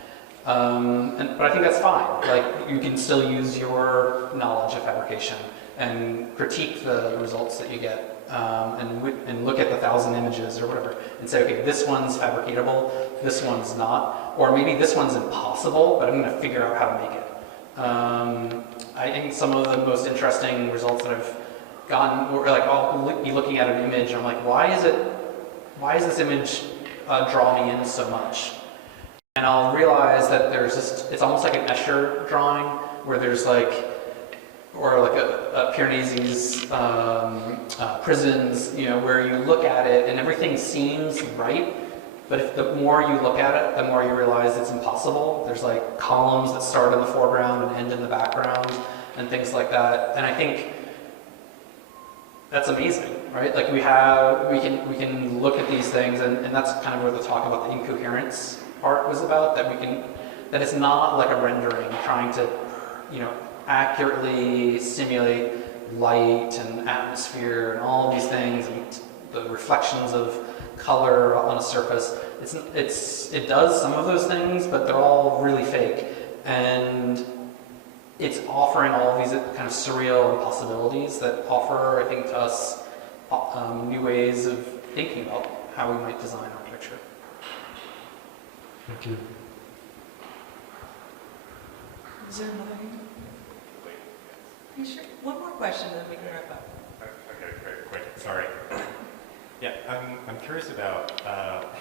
But I think that's fine. Like, you can still use your knowledge of fabrication and critique the results that you get, and look at the 1,000 images or whatever and say, okay, this one's fabricatable, this one's not, or maybe this one's impossible, but I'm going to figure out how to make it. I think some of the most interesting results that I've gotten, or like I'll be looking at an image and I'm like, why is this image draw me in so much? And I'll realize that it's almost like an Escher drawing where there's like, or like a Piranesi's prisons, where you look at it and everything seems right, but if the more you look at it, the more you realize it's impossible. There's like columns that start in the foreground and end in the background and things like that. And I think that's amazing, right? Like we can look at these things, and that's kind of where the talk about the incoherence part was about, that it's not like a rendering trying to, accurately simulate light and atmosphere and all of these things and the reflections of color on a surface. It does some of those things, but they're all really fake. And it's offering all these kind of surreal possibilities that offer, I think, to us new ways of thinking about how we might design architecture. Thank you. Is there another? Are you sure? One more question, then we can wrap up. Okay, very quick. Sorry. Yeah, I'm curious about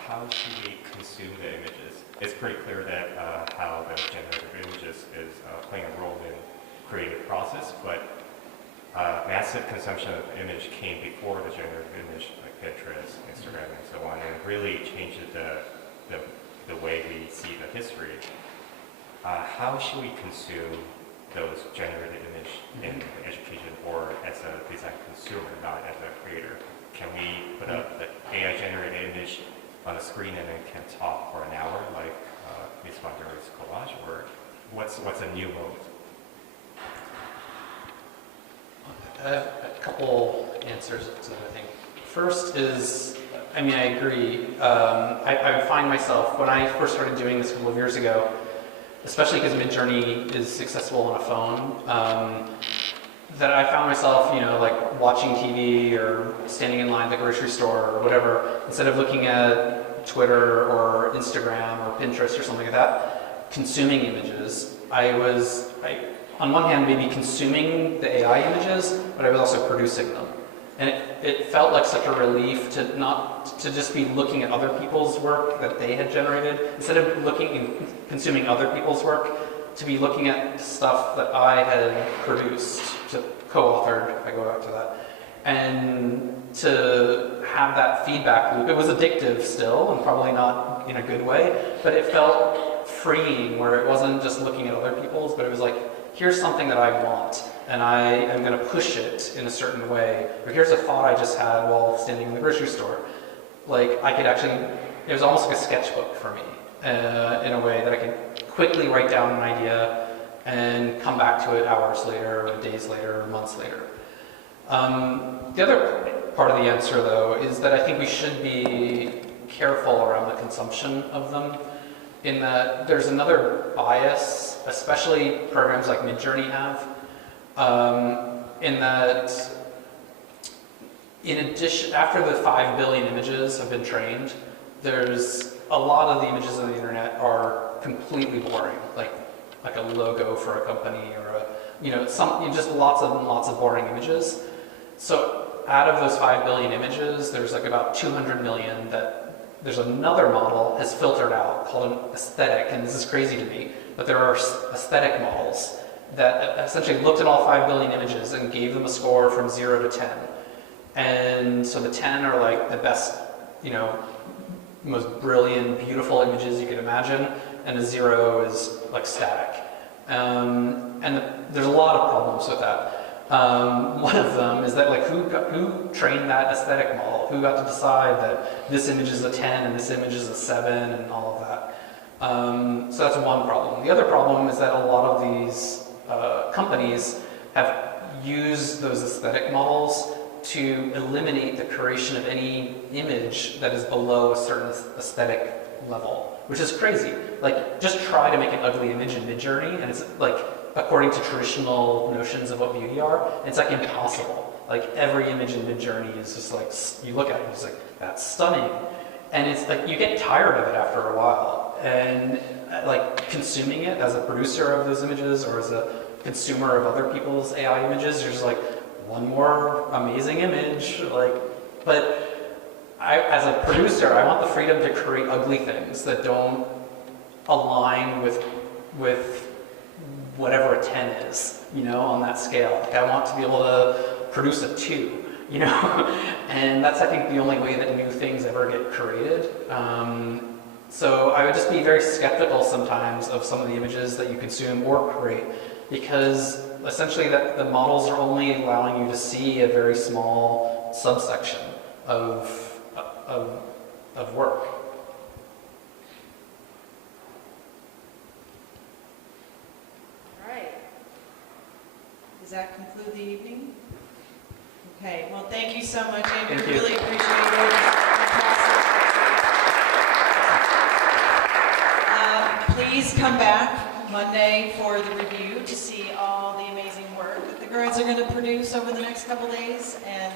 how should we consume the images. It's pretty clear that how the generative images is playing a role in creating the process, but massive consumption of image came before the generative image, like Pinterest, Instagram, and so on, and it really changed the way we see the history. How should we consume those generated image in education or as a design consumer, not as a creator? Can we put up the AI generated image on a screen and then can talk for an hour like Ms. Vander's collage, or what's a new mode? I have a couple answers to that, I think. First is, I agree. I find myself, when I first started doing this a couple of years ago, especially because Midjourney is accessible on a phone, that I found myself, like watching TV or standing in line at the grocery store or whatever, instead of looking at Twitter or Instagram or Pinterest or something like that, consuming images. I was, on one hand, maybe consuming the AI images, but I was also producing them. And it felt like such a relief to just be looking at other people's work that they had generated, instead of looking and consuming other people's work, to be looking at stuff that I had produced, to co-authored, I go back to that, and to have that feedback loop. It was addictive still, and probably not in a good way, but it felt freeing, where it wasn't just looking at other people's, but it was like, here's something that I want, and I am going to push it in a certain way. Or here's a thought I just had while standing in the grocery store. Like, I could actually, it was almost like a sketchbook for me, in a way that I could quickly write down an idea and come back to it hours later, or days later, or months later. The other part of the answer, though, is that I think we should be careful around the consumption of them, in that there's another bias, especially programs like Midjourney have, in that, in addition, after the 5 billion images have been trained, there's a lot of the images on the internet are completely boring, like a logo for a company, or just lots and lots of boring images. So out of those 5 billion images, there's like about 200 million that there's another model has filtered out called an aesthetic, and this is crazy to me, but there are aesthetic models that essentially looked at all 5 billion images and gave them a score from 0 to 10. And so the 10 are like the best, most brilliant, beautiful images you could imagine, and the 0 is like static. There's a lot of problems with that. One of them is that, like, who trained that aesthetic model? Who got to decide that this image is a 10 and this image is a 7 and all of that? So that's one problem. The other problem is that a lot of these companies have used those aesthetic models to eliminate the creation of any image that is below a certain aesthetic level, which is crazy. Like, just try to make an ugly image in Midjourney, and it's like, according to traditional notions of what beauty are, it's like impossible. Like, every image in Midjourney is just like, you look at it and it's like, that's stunning. And it's like, you get tired of it after a while. And like, consuming it as a producer of those images, or as a consumer of other people's AI images, you're just like, one more amazing image. Like, but as a producer, I want the freedom to create ugly things that don't align with whatever a 10 is, on that scale. Like, I want to be able to produce a 2, and that's, I think, the only way that new things ever get created. So I would just be very skeptical sometimes of some of the images that you consume or create, because essentially that the models are only allowing you to see a very small subsection of work. Does that conclude the evening? Okay, well, thank you so much, Andrew. Thank you. Really appreciate it. Please come back Monday for the review to see all the amazing work that the girls are going to produce over the next couple days, and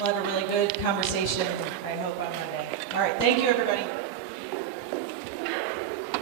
we'll have a really good conversation, I hope, on Monday. All right, thank you, everybody.